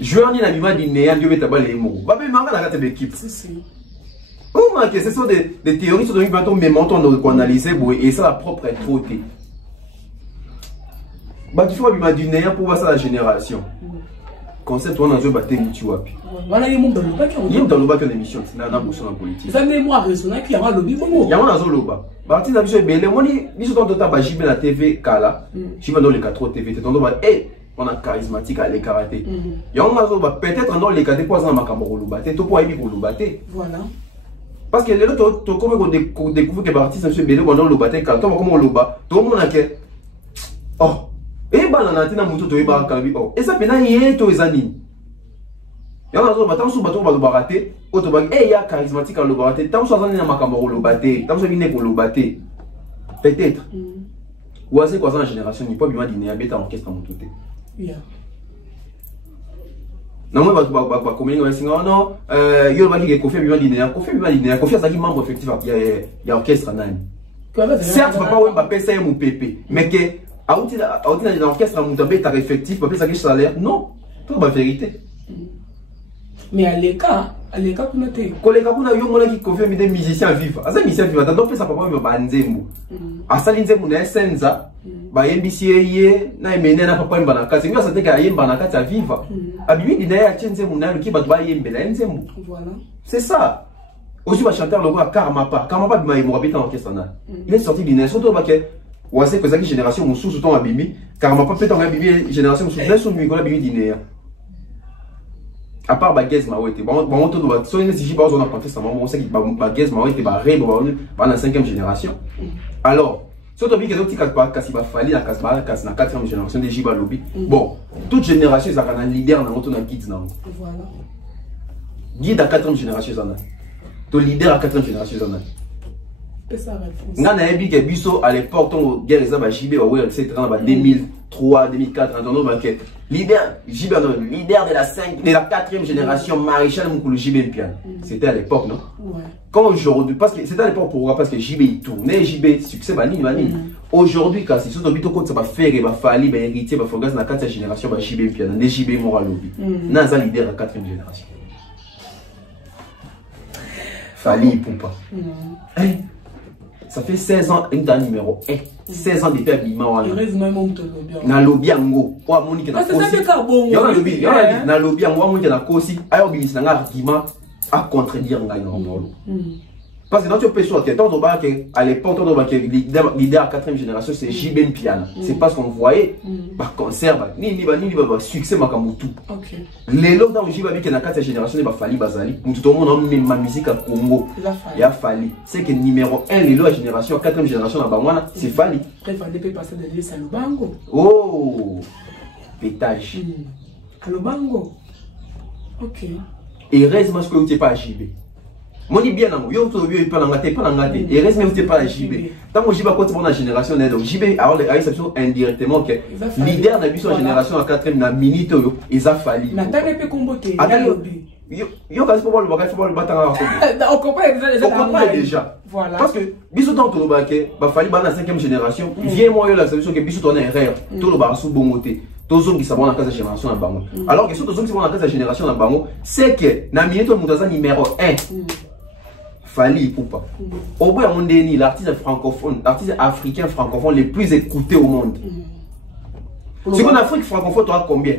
Joueur ni la bima di néant Dieu beta balé mo. Ba be manga la carte d'équipe. Si. Oh man que ce sont des théories sur lesquelles on met montant de analyser et ça la propre beauté. Ba tu fais bima di néant pour voir ça la génération. Concept on a joué battre ni tu vois. Voilà il monte dans le bac. Il monte dans le bac en émission, c'est dans la politique. Ça n'est moi raisonnable qui y a le bibo. Il y a un zoloba. Parti na biso belé moni biso dans ta ba jibe la TV kala. Jibe dans les 4 TV, c'est dans ba on a charismatique à les karaté. Il y a peut-être dans les karaté pour ça makambo lubate, to pour aibi pour lubate. Voilà. Parce que les autres to comme on découvre que l'artiste monsieur belé dans lubate quand on comme on luba, tout le monde a que oh, et banana tina muto to iba kalbi oh. Et ça pena yé to ezani. Il y a un autre bateau sous bateau ba lubate, auto ba il y a charismatique à lubate, tant soit dans makambo lubate, tant soit vine pour lubate. Peut-être. Ou assez quoi ça en génération, ni pas bien dîner à bêta orchestre mon tout. Yeah. Non, moi, non, il va dire Kofi a dîner, Kofi a dit membre effectif, il y a orchestre nani. Certes, papa ou Mbappé, c'est mon pépé, mais que, à outil dans l'orchestre, mon tabé, t'as effectif, papa, ça salaire, non, tout la vérité. Mais à l'écart, kuna te. Koleka kuna yo mona qui confirme des musiciens vivants. Asa musicien vivant, donc fait ça papa me banzembo. Asali nzembo na essenza, ba yembisi ye na emene na papa mbana kati. Ngi asate ka yemba na kati viva. Abimi dina ya chenzembo na luki bato ba yembela nzembo. Voilà. C'est ça. Aussi va chanter le roi Karmapa. Karmapa bima mo habite en orchestre na. Il est sorti d'une surtout ba ke wase ko zaki génération musu surtout abimi. Karmapa peut en abimi génération musu. Là son mikola bimi dina. À part Baguez Mawete, on te doit sonner si j'ai pas besoin d'apprendre ça, on sait que Baguez Mawete va rêver dans la 5e génération. Alors, si on te dit que d'autres qui va fallir la casse la 4e génération des Jiba Lobby. Bon, toute génération ils ont un leader dans notre guide dans. Voilà. Guide à 4e génération ils en a. Ton leader à 4e génération ils en a. C'est ça réponse. Nana ebi que biso à l'époque ton guerre ils ont Jibe ouais etc dans 2003 2004 dans nos leader Jibe leader de la 4e génération maréchal Moukoulou Jibe Pian. C'était à l'époque non? Ouais. Quand aujourd'hui parce que c'était à l'époque pourquoi parce que Jibe il tournait Jibe succès banini. Aujourd'hui quand c'est surtout bito quand ça va faire et va fallir va hériter va fogas dans la 4e génération va Jibe Pian des Jibe Moralobi. Naza leader de la 4e génération. Fali Poupa. Ça fait 16 ans, il est numéro 1. 16 ans depuis habillement. Na lobby ango. Kwa moni ke na kosi. Yo na lobby ango moni ke na kosi. Ayo bimisi na argument à contredire ngai na ngolo. Parce que dans tu peux sur que tant à l'époque tant que leader à 4e génération c'est Jibe Piana. C'est parce qu'on voyait ba concert ni succès makamutu. OK. Les lots dans Jibe avec na 4e génération ba fali bazali. Mutu tout le monde même ma musique à Congo. Il a fallu. C'est que numéro 1 les lots à génération 4e génération na bangwana c'est fali. Il fallait pas passer de l'île à Lubango. Oh. Pétage. À Lubango. OK. Et reste parce que tu n'es pas à JB. Moni bien non, yo to yo pas ngate pas ngate. Et reste même tu n'es pas à JB. Tant que JB quand la génération donc JB alors les exception indirectement que leader de la génération à 4e na minute yo, ils a fallu. Na tane pe kombote. Yo quand c'est pas le bagage faut pas le battre on comprend déjà. Voilà. Parce que biso dans to baké, ba fallu ba na 5e génération, vient moi la solution que biso ton erreur. Tout le bar sous bongoté. Tozongi sabona na casa génération na bango. Alors que si tozongi sabona na casa génération na bango, c'est que na minute mutaza numéro 1. Fali Poupa. Au bout de monde l'artiste francophone, l'artiste africain francophone le plus écouté au monde. Si en Afrique francophone, tu as combien?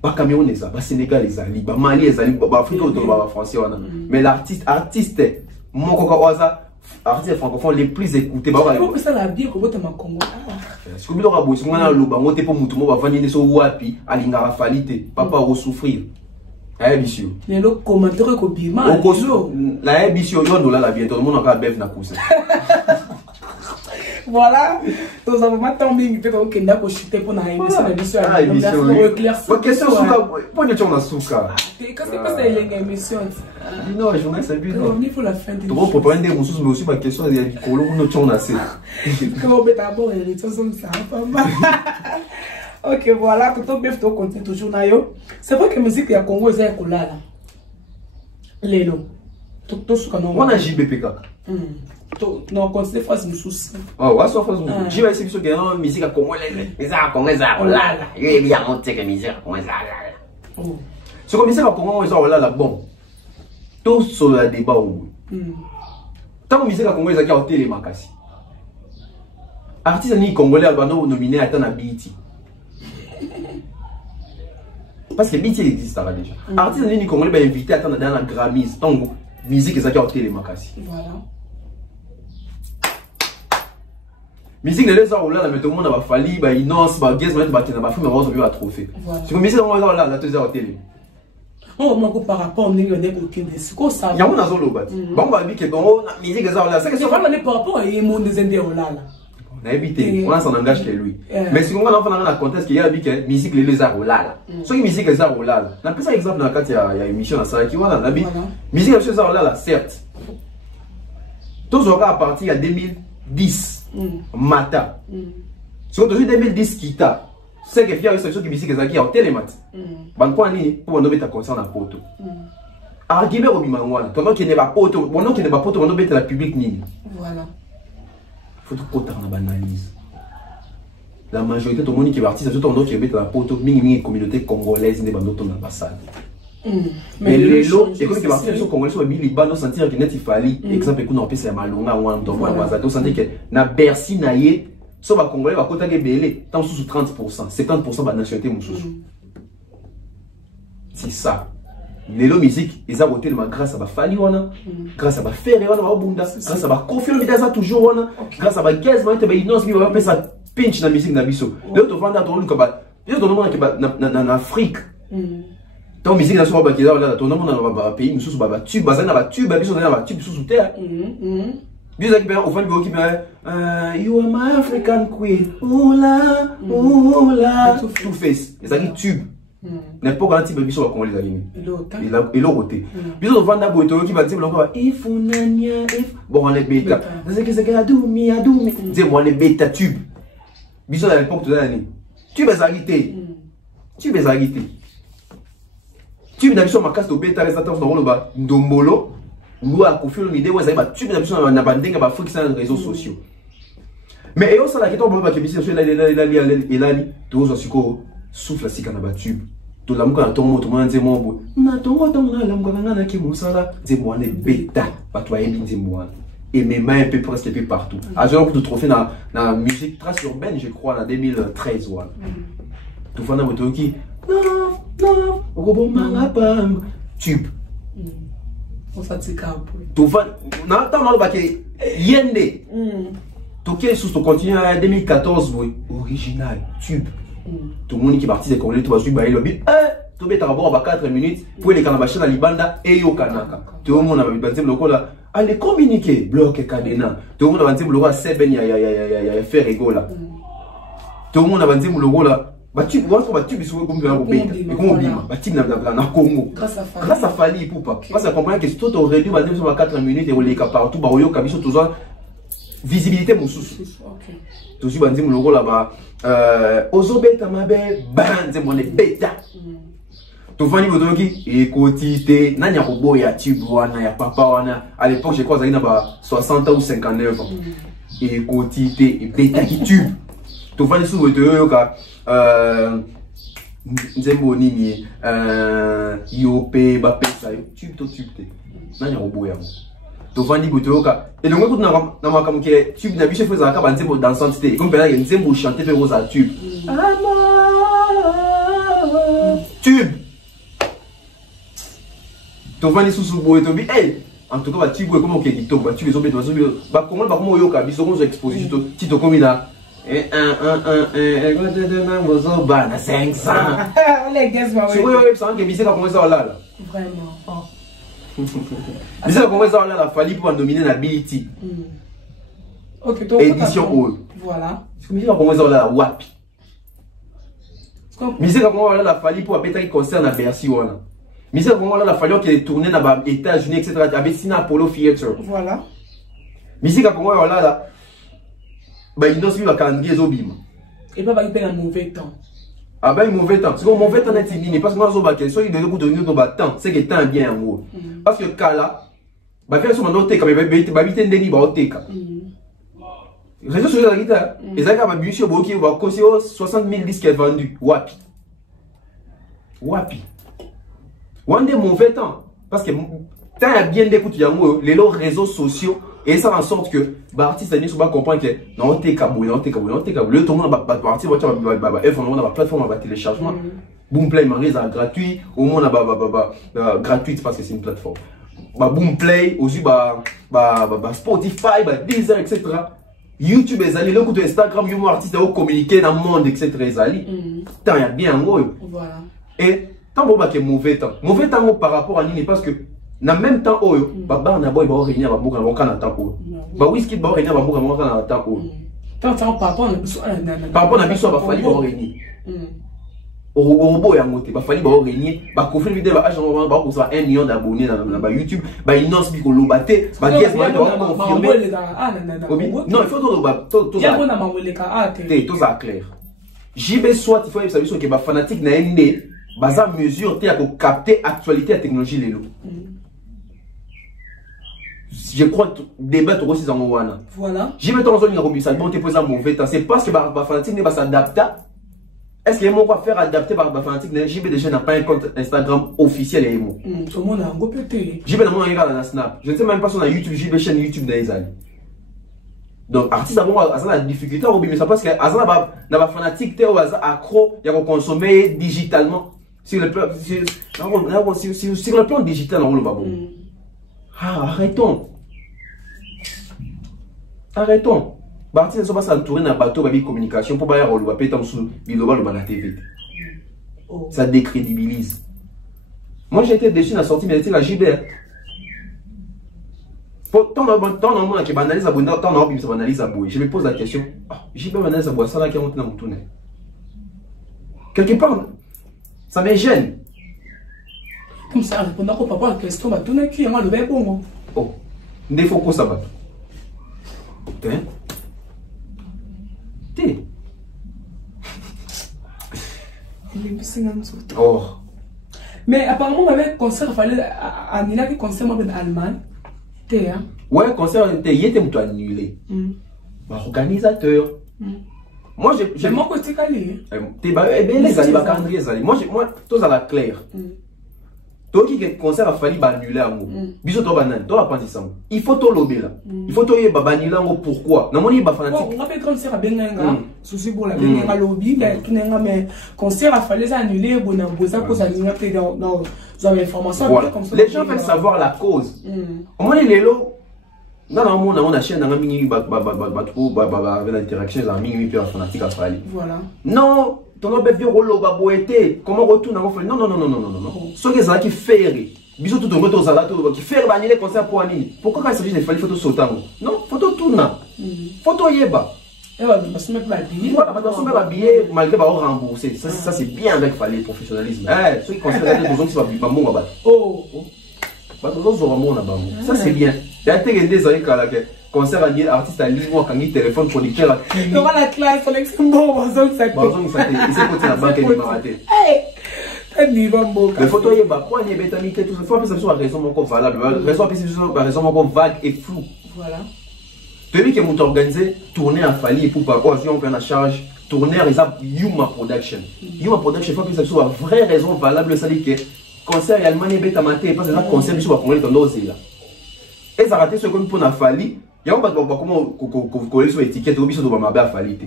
Ba Cameroun les a, ba Sénégal les a, ba Mali les a, ba Afrique ba français on a. Mais l'artiste Mokoka Waza artiste francophone les plus écoutés ba wa. Pourquoi ça la bien ko bota Congo? Est-ce que bilo ka bosi ngana loba ngote po mutu mo ba vanini so wapi alinga falite papa au souffrir. La émission. Les commentaires que bima. La émission, on l'a bientôt. Tout le monde a bête na cousin. Voilà. Nous avons maintenant mis peut-être que n'a pas chuté pour la émission. Ah émission. La question souka. Pour les gens na souka. Qu'est-ce que c'est les émissions? Non, je ne sais plus. Il faut la fin de. Tu vas préparer des ressources mais aussi ma question il y a du colo nous gens na c'est. Comment mettre d'abord les choses comme ça pas mal. Ok, voilà, tout le monde continue toujours. C'est vrai que la musique ya Congo est un colala. Lélo. Tout ce qu'on a. On a JBPK. Non, quand c'est face nous souci. Oh, ouais, ça face nous. JB c'est sûr que la musique à Congo les a Congo ça colala. Il y a monté que musique à Congo ça. Ce que musique à Congo ça colala bon. Tout sur le débat où. Tant que musique à Congo ça qui a télé makasi. Artiste ni congolais albano nominé à Tana BT. Parce que BT existe déjà. Artiste ni congolais va invité à attendre dans la Grammys. Donc musique ça qui a télé makasi. Voilà. Musique les gens là mais tout le monde va fallu ba innocence ba guest mettre ba kina ba film rose ba trophée. C'est comme musique on là la télé télé. Oh mon par rapport on est aucune de ce qu'on ça. Ya on a zolo bat. Bon ba bi que bon musique ça là c'est que c'est vraiment les par rapport et monde des indiens là. On a évité, on a son engage que lui. Mais si on a fait dans la contexte qu'il y a dit que musique les arts là. Ce qui musique les arts là. On a pris ça exemple dans le cas il y a une émission à ça qui voilà, musique les arts là certes. Tous aura à partir de 2010 Mata. Sur 2010 Kita. C'est que fier c'est que musique les arts qui a télémat. Ban point ni pour on mettre concert na poto. Argument au bimangwana, pendant qu'il n'est pas poto, pendant qu'il n'est pas poto, on mettre la public ni. Voilà. Il faut tout côté dans l'analyse. La majorité de monde qui est artiste, surtout en qui est la poto, mini communauté congolaise n'est pas dans l'ambassade. Mais les lots, et quand les Congolais sont mis Liban, on sentir que net il fallait, exemple, qu'on a c'est Malonga ou un Domba, on sentir que na Bercy naïe, so ba Congolais va côté belé, tant sous 30%, 50% de nationalité moussous. C'est ça. Les lots musique, ils ont voté grâce à ba Fali wana, grâce à ba Ferré wana ba Bunda, grâce à ba Kofi Olomide toujours wana, grâce à ba Gaz wana, ba Inos bi va faire ça pinch na musique na biso. Là tu vas dans ton que ba, il y a monde qui en Afrique. Tant musique na so ba ki là, ton nom na pays moussous ba tube, ba na ba tube, ba biso na ba tube sous terre. Biso qui au fond qui you are my African queen. Oula, oula, two face. Et ça qui tube. N'importe quel type de biso va les amis. Et l'autre. Biso vanda boito qui va dire encore if unanya if bon les bêta. C'est que c'est que adoumi. Dis moi les bêta tube. Biso à l'époque de l'année. Tube est arrêté. Tube est arrêté. Tube d'habitude ma casse de bêta les attentes dans le bas ndombolo. Nous à Kofi Olomide ouais ça va tube d'habitude na bandinga ba fric sur les réseaux sociaux. Mais et on ça la question ba que biso sur là tout ça siko souffle si kana ba tube. To la muka tongo to mwana nzemo bo na tongo na la muka ngana ki musala nzemo ne beta batwa yebi nzemo et mes mains un peu presque peu partout à genre de trophée na musique trace urbaine je crois en 2013 voilà tout fana moto qui non robo manga pam tube on fatigue un peu tout fan na tant na ba ke yende to qui sous to continue en 2014 oui original tube. Tout le monde qui est parti des Congolais, tout va suivre le lobby. Tout le monde va 4 minutes pour les Kanabachas à Libanda et au Kanaka. Tout le monde a dit le là. Allez communiquer, bloc Kadena. Tout le monde a dit le roi Seben, il y a fait rigola. Tout le monde a dit le là. Tu vois, tu es sur le Congo. Et comment on dit na Congo. Grâce à Fali, Poupa. Parce que comprendre que tout aurait dû va sur 4 minutes et on les partout, bah, on a tout ça. Visibilité, mon sous. Tout de suite, on dit le là-bas. Ozobeta mabe banze mon beta to vani botoki ekotite nanya robo ya tibwana ya papa wana à l'époque je crois ça ba 60 ou 59 ans ekotite et beta qui tube to vani sous botoyo ka nzembo nini yope ba pesa tube to tube te nanya robo ya Tovandi Botoka et le moment où na comme que tube na biche faisait ka nzembo dansante te comme là nzembo chanter pe rosa tube tube Tovandi sous boito bi en tout cas ba tube comme que dit to ba tube zobe ba comment ba comment yoka biso qu'on exposition tito comme là na 500 les gars va oui ça que biso comment ça là vraiment mais ça commence à la Fali pour dominer la BET. OK, édition haut. Voilà. Mais ça commence à la Wapi. Mais ça commence à la Fali pour appeler concert na Bercy wana. Mais ça commence à la Fali qui est tourné dans les États-Unis etc. avec Sina Apollo Theater. Voilà. Mais ça commence à la ba Inos bi ba calendrier zobima. Et pas ba un mauvais temps. Ah ben mauvais temps. C'est que mauvais temps n'est fini parce que moi zobaké soit il de coup de nous dans temps, c'est que temps bien en haut. Parce que kala ba faire sur mon teka ba bité ndeni ba teka. Réseaux sociaux la guitare. Et ça ka ba bicho boki va causer 60 000 disques vendus. Wapi. One day mauvais temps parce que temps a bien d'écoute yango les réseaux sociaux. Et ça en sorte que l'artiste ne pas comprendre que non t'es kabou le tout le monde va partir on a plateforme va téléchargement Boomplay c'est gratuit au moins gratuite parce que c'est une plateforme Boomplay aussi Spotify Deezer etc. YouTube les alliés le coup de Instagram yo artiste au communiquer dans le monde etc. les alliés tant y a bien voilà et tant bon que mauvais temps par rapport à Nini parce que en même temps, Baba na boy ba réunir ba mboka na kana temps ba whisky ba réunir ba mboka na temps tant par rapport na biso ba fali ba réunir robot ya ngote ba fali ba réunir ba Kofi Olomide ba agent ba ko ça 1 million d'abonnés na Youtube ba Inos bi ko lobate ba guest ba confirmer non il faut tout ya bona maweleka tout ça clair JB soit il faut savoir que ba fanatique na ende baza mesure te ya ko capter actualité la technologie lelo. Je crois que débat aussi dans wana. Voilà. J'ai mis ton zone ngabomisa bon te poser mauvais temps c'est parce que ba fanatique ne va s'adapter Est-ce qu'il y a un faire adapté par fanatique? JB déjà n'a pas un compte Instagram officiel et moi. Tout le monde a un gros pété. JB n'a pas un Snap. Je ne sais même pas si on a YouTube, JB chaîne YouTube dans les années. Donc, artiste d'abord, a la difficulté, mais ça parce que Azan n'a pas fanatique, t'es accro, il y a consommer digitalement. Sur le plan digital, on le bon. Arrêtons. Arrêtons. Artiste ne sont pas s'entourer d'un bateau de communication pour pas le péter sous la TV. Ça décrédibilise. Moi, j'ai été déçu dans la sortie, mais c'était la JB. Tant que banalise à bouer, je me pose la question, j'ai pas banalise à boire ça là qui est monté dans mon tournée. Quelque part, ça me gêne. Comme ça, répondant au papa à la question, bah tourner qui est moi le verbe bon. Oh, des faux ça va. T'es. Oh. Mais apparemment, avec concert, il fallait annuler le concert en Allemagne. Ouais, concert, il était annulé. Organisateur. Moi, j'ai mon côté calé. Les calendriers, moi, tous à la claire. Toi qui concert a fallu annuler un mot. Bisous, toi, banane, toi, pas ça. Il faut tout l'obéir là. Il faut tout y annuler un mot. Pourquoi? Non, il y a fanatique. On rappelle concert à Benanga. Souci pour la Benanga lobby, mais tout n'est pas. Mais concert a fallu annuler. Bon, on a posé annuler dans l'information. Les gens veulent savoir la cause. Au moins, il est là. Non, on a chaîne, on a mis l'interaction, on a mis fanatique à Fali. Voilà. Non, ton nom est rolo, baboété. Comment retourne on fait? Non. Ce qui est qui fait. Bisous tout le monde aux alatos qui fait annuler concert pour annuler. Pourquoi quand il s'agit de faire photos sautant? Non, photo tourne. Photo yeba. Et bah, parce que mettre l'habillé. Voilà, parce que mettre l'habillé, malgré bah rembourser. Ça c'est bien avec Fali professionnalisme. Ceux qui considèrent les gens qui sont pas bon là-bas. Oh. Ça c'est bien. Il y a des années quand le concert annuel, artiste à ligne, quand il téléphone producteur à qui. Comment la classe, c'est bon, ça il s'est côté la banque et il m'a raté. Les photos, il y a quoi, il y a bétamité, tout ça. Il faut appeler ça sur la raison encore valable. La raison encore vague et floue. Voilà. Celui qui est organisé, tourner à Fali pour pas quoi, si on prend la charge, tourner à Yuma Production. Yuma Production, il faut appeler ça sur la vraie raison valable, ça dit que concert et Allemagne bête à mater parce que ça concert sur la Congolais tendance là. Et ça raté ce qu'on peut na Fali, il y a un pas comment coller sur l'étiquette au biso de ma belle Fali.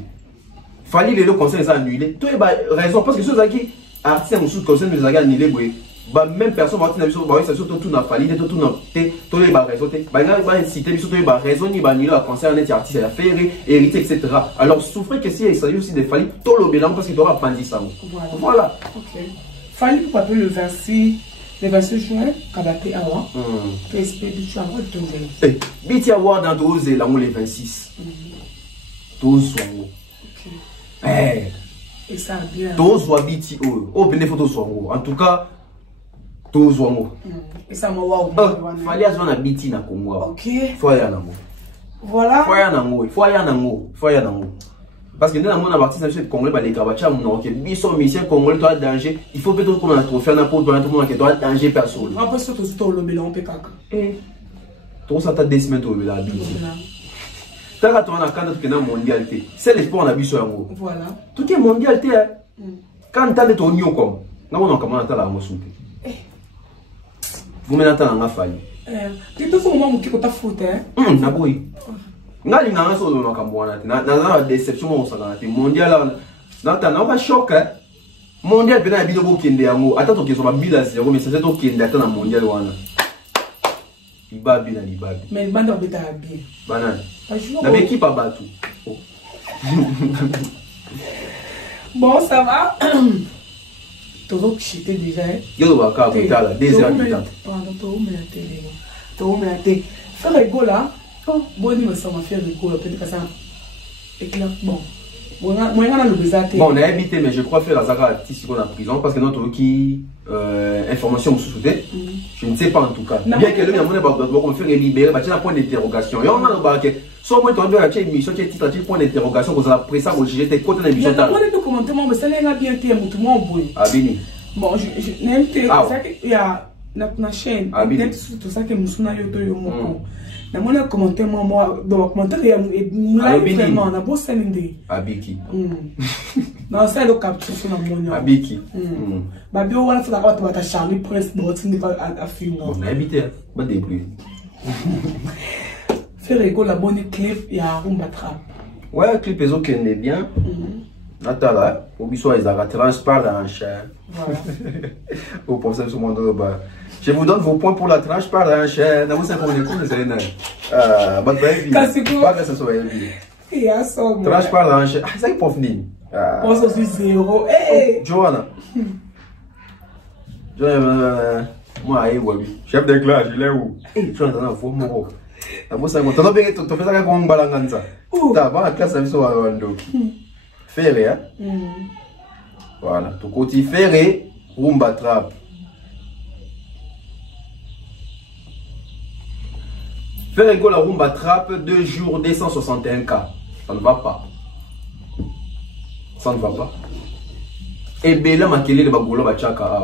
Fali le concert est annulé. Toi raison parce que ceux qui artistes en sous concert nous a annulé bah même personne va tenir sur bah ça surtout tout na Fali tout na tout les ba raison bah va citer biso tout ba raison ni ba annuler le concert net artiste à faire hériter etc. Alors souffrez que si il s'agit aussi de Fali tout le bilan parce qu'il doit apprendre ça. Voilà. OK. Fali pour appeler le 26 juin, Kadaté Awa. PSP Bitu Awa de Biti Awa dans 12 là on les 26. 12 soirs. OK. Et ça bien. 12 soirs Biti oh ben les photos soirs. En tout cas 12 soirs. Et ça m'a waouh. Fali a besoin de Biti na Congo. OK. Faut y aller na mo. Voilà. Faut y aller na mo. Parce que nous avons un artiste de Congolais, les Kabacha, on a des missions Congolais, toi danger. Il faut peut-être qu'on a trop fait un apport dans tout le monde qui doit danger perso. On peut surtout tout le mélange pécac. Tout ça t'a des semaines au mélange. T'as raté un cadre qui est dans la mondialité. C'est l'espoir on a vu sur un mot. Voilà. Tout est mondialité. Quand t'as des tonnions comme, non on comment on a la motion. Vous mettez dans la faille. Tu peux faire un moment qui est foutu. Naboui. Ngali na ngaso do nakamwana na déception mo sala na mondial na ba choc mondial bena bino bo kende yango ata to kezo ba bila zero mais c'est to kende ata na mondial wana libabi mais banda beta bien banane na équipe à batu bon ça va todo chité déjà yo ba ka butala 2h du temps to me faire rigolo là. Bon, il me semble faire rigolo, peut-être que ça éclaire. Bon, on a le bizarre. Bon, on a habité, mais je crois faire la zaga artistique en prison parce que notre qui information me sous-souté. Je ne sais pas en tout cas. Bien que le mien, on fait libérer, bah, tu as un point d'interrogation. Et on a le baquet. Soit moi, tu as une émission qui est titrée point d'interrogation, vous avez pris ça, vous avez été côté de l'émission. Je ne peux commenter, mais ça n'est pas bien, tout le monde. Ah, Bini. Bon, je n'aime pas. Il y a notre chaîne. Tout ça que nous sommes là, Na mona commenter moi donc commenter ya vraiment na bo selinde. Abiki. Non ça le capture sur la monia. Abiki. Ba bio wana fika ka bata Charlie Prince botindi ba a film. On a habité pas débris. Faire école la bonne clip ya rumba trap. Ouais, clip est ok bien. Natala, au biso ils ont transparence. Voilà. Au pensez sur mon dos bas. Je vous donne vos points pour la transparence. Na vous savez qu'on est comme ça na. Bah pas que ça soit bien. Et à ça. Transparence. Ah, ça est prof ni. On se suis zéro. Eh Joanna. Joanna moi ai wabi. Chef de classe, il est où? Eh, tu entends fo mo. Na vous savez qu'on t'en bien tu fais ça comme balanganza. Ta ba classe ça biso wa ndo. Ferré, hein? Voilà. Tout côté ferré, rumba trap. Ferré go la rumba trap, 2 jours, 261 cas. Ça ne va pas. Ça ne va pas. Et Bela Makele de Bagoula Bachaka,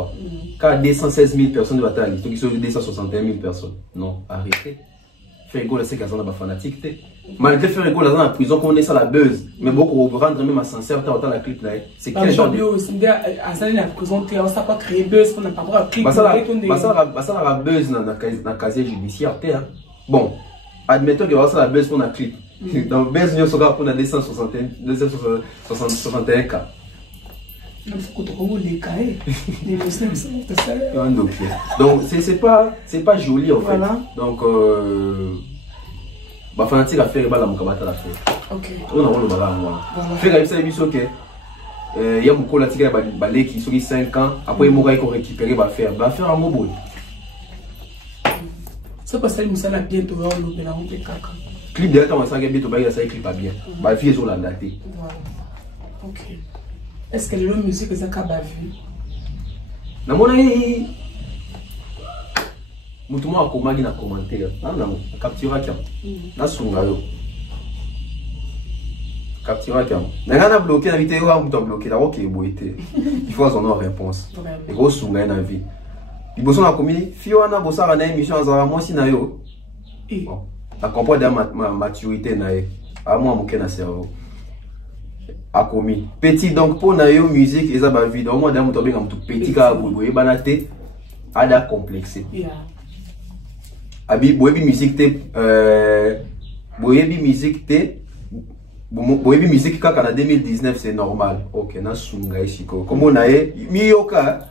car 216 000 personnes de bataille, qui sont 261 000 personnes. Non, arrêtez. Ferré là, c'est qu'à ça fanatique. Malgré Ferré là dans la prison, qu'on est ça la buzz. Mais beaucoup vont rendre même à sincère, tant la clip là. C'est quel genre de. À ça, la prison, on ne sait pas créer buzz, on n'a pas droit à clip. Ça la buzz dans la casier judiciaire. Bon, admettons que ça la buzz pour la clip. Dans buzz, nous sommes pour 261 cas. Donc c'est pas joli en fait. Donc bah fanatique à faire la mukabata la faire. OK. On a le bagarre moi. Faire ça biso que il y a beaucoup la tigre balé qui sont 5 ans après il mourra qu'on récupérer va faire un mobile. Ça passe à Moussa la bientôt on le la honte caca. Clip de temps ça bientôt ba ça clip pas bien. Ba fille sur la daté. Voilà. OK. Est-ce que la musique ça ka ba vu? Na mona mutu mo akomaki na commentaire. Non, captura kiam. Na sunga yo. Captura kiam. Na ngana bloquer na vidéo a mutu bloquer la OK boité. Il faut avoir une réponse. Et go sunga na vie. Liboso na komini fiona bosara na émission azara moi si na yo. Bon, la comprendre de ma maturité na ye. A moi moké na cerveau. A commis. Petit donc pour na yo musique eza ba vie. Donc moi da mutu benga mutu petit ka boye banate ada complexé. Yeah. Abi boyebi musique kaka na 2019 c'est normal. OK, na sunga isiko. Comme on a miyoka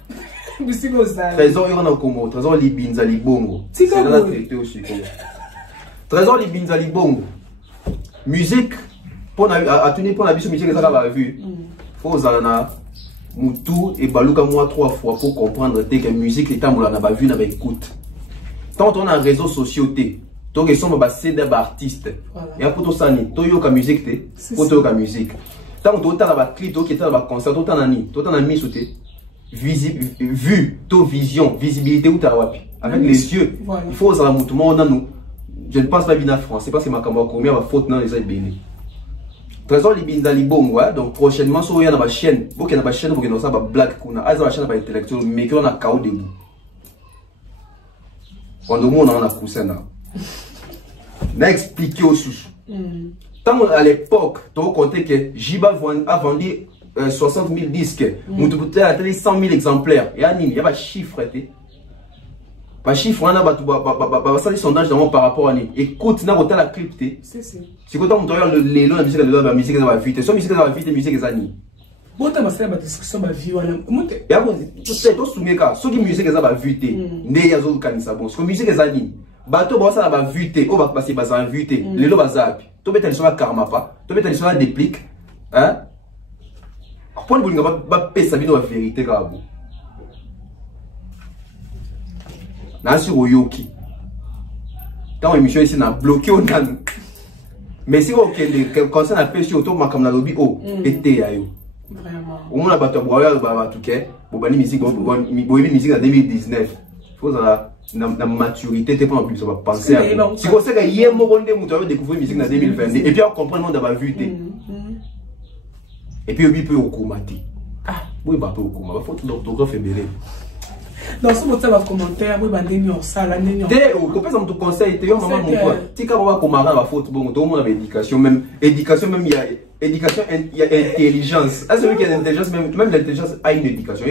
Trésor il y a comme Trésor libinza libongo. C'est là la traité aussi comme. Trésor libinza libongo. Musique pour à tenir pour la biso musique ça va vu. Faut zalana mutu et baluka moi 3 fois pour comprendre que musique est amoula na ba vu na ba écoute. Tant on a réseaux sociaux té, donc ils sont basés d'artistes. Et pour tout ça ni, to yo ka musique té, pour to ka musique. Tant on a ba clip, to qui ta ba concert, to na ni, to na mis sauté. Vue, to vision, visibilité ou ta wapi. Avec les yeux, il faut ça la mouvement dans nous. Je ne pense pas bien en France, c'est pas c'est ma cambo combien va faute dans les ailes béni. Trésor libinza libongo, donc prochainement sur y a na ba chaîne, beaucoup na ba chaîne, beaucoup na ça ba black kuna, aza ba chaîne ba intellectuel, mais qu'on a cao debout. Quand le monde en a poussé là, n'a expliqué au sous. Tant à l'époque, tu as compté que Jiba a vendu 60 000 disques, on a 100 000 exemplaires. Et il y a pas de chiffre. Pas de chiffre, on a des sondages par rapport à nous. Écoute, on a la crypté. C'est quand on regarde la musique de la musique de la vie, la musique de la vie, la musique des années. Bon, tu as fait la discussion de la vie. Tu sais, tu souviens que ce qui est musique de la vie, il y a des canisa bon. Ce qui est musique des années, bateau boss à la vie, on va passer par la vie, les lots bazap. Tu mets sur la karma pas, tu mets sur la déplique, hein? Pour ne pas payer sa vie dans la vérité, carabo. Nancy Oyoki. Quand l'émission ici n'a bloqué au nan. Mais si on concerne la pêche autour de ma lobby, oh, été ayo. Vraiment. Au moins la bateau broyeur bah tout cas, bon musique musique en 2019. Faut la maturité t'es pas en plus ça va penser à. Si vous savez qu'il y a un moment où vous avez découvert musique en 2022 et puis on comprend le monde d'avoir vu té. Et puis on peut au commater. Ah, oui bah peut au commater, faut l'orthographe est belé. Donc, si vous avez un commentaire, vous avez un salle, vous avez conseil, tu maman mon pote. Si vous avez un la faute, bon, tout le monde a éducation, même éducation, même il y a éducation, il y a intelligence. Ah, c'est vrai qu'il y a intelligence, même l'intelligence a une éducation.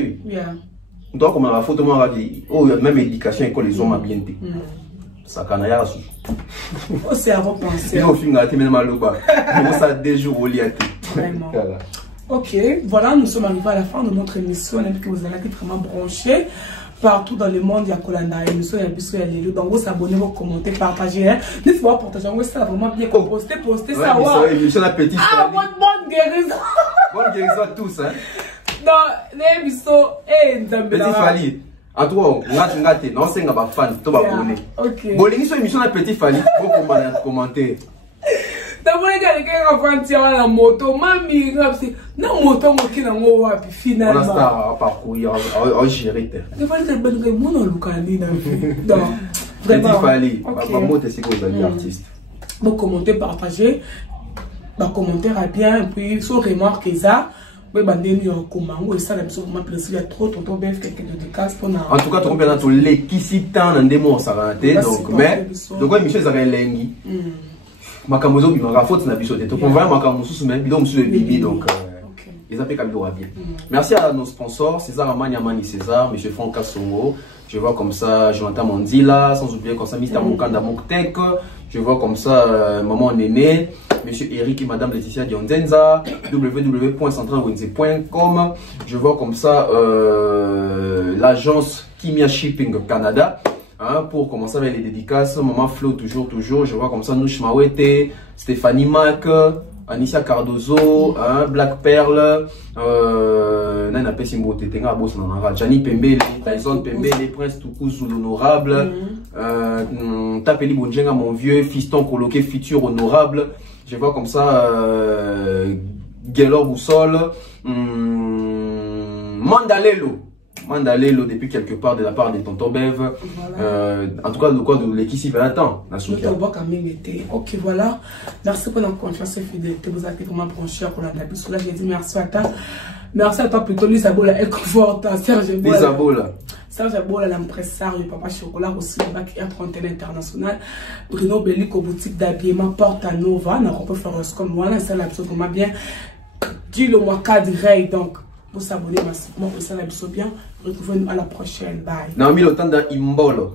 On doit comme la faute, tout le monde a dit, oh, il y a même éducation, école, les hommes à bien été. Ça canne à sous. Oh, c'est à repenser. Et au film, on a même mal au bas. On ça des jours au lit. Vraiment. Ok, voilà, nous sommes arrivés à la fin de notre émission. On a vu que vous allez être vraiment branchés. Partout dans le monde, il y a Kolanda, émission, il y a Bissou, il y a Lélo. Donc, vous abonnez, vous commentez, partagez. N'hésitez pas à partager. Ça vraiment bien postez ça. Émission la petite. Ah, bonne guérison. Bonne guérison à tous. Hein. Non, les Bissou, Petit Fali. En tout cas, non, c'est un fan. Tu vas abonner. Ok. Bon, l'émission, la petite Fali. Vous commentez. D'abord, quelqu'un qui va faire la moto, mamie, la moto, qui n'a pas finalement. On a parcourir, on gérer. Il faut que le monde donc, vraiment. Il fallait. Maman, c'est que vous avez artiste. Vous commentez, partagez. Commentaire à bien, puis sur remarque ça. Oui, comment ça la personne m'a plaisir, il y a trop bien quelques dédicaces pour en tout cas, tu comprends tout l'équicitant dans des mots ça va donc mais donc l'émission ça va lengi. Makamozo bi maka faute na biso te. On va makamozo mais bidon monsieur le bibi donc ils appellent comme bien. Merci à nos sponsors, César Amani Amani César, monsieur Franck Kassongo. Je vois comme ça Jonathan Mandila, sans oublier comme ça Mr Mukanda Muktek. Je vois comme ça Maman Néné, monsieur Eric et madame Laetitia Diondenza, www.centralwenze.com. Je vois comme ça l'agence Kimia Shipping Canada. Hein, pour commencer avec les dédicaces, Maman Flo toujours. Je vois comme ça Nouch Mawete, Stéphanie Mac, Anicia Cardozo, hein, Black Pearl, Nana Pessimbo Tetenga, Jani Pembele, Tyson Pembele, Prince Toukouzou l'honorable, Tapeli Bonjenga, mon vieux fiston coloqué, futur honorable. Je vois comme ça Gelor Boussol, Mandalelo depuis quelque part de la part de Tonton Bev. Voilà. En tout cas, le quoi de l'équipe va attendre. Ok, voilà. Merci pour notre confiance et fidélité. Vous avez vraiment branché pour la Nabi. Là, j'ai dit merci à toi. Merci à toi plutôt, Lisa Bola, Ecofort, Serge Bola. Lisa Bola. Serge Bola, l'impresario, Papa Chocolat, aussi le bac R31 international. Bruno Bellico, boutique d'habillement, Porta Nova. On peut faire comme moi, c'est absolument bien. Dis le mois cadré, donc. Vous abonnez massivement, vous savez bien. Retrouvez-nous à la prochaine. Bye. Naomi Lotanda Imbolo.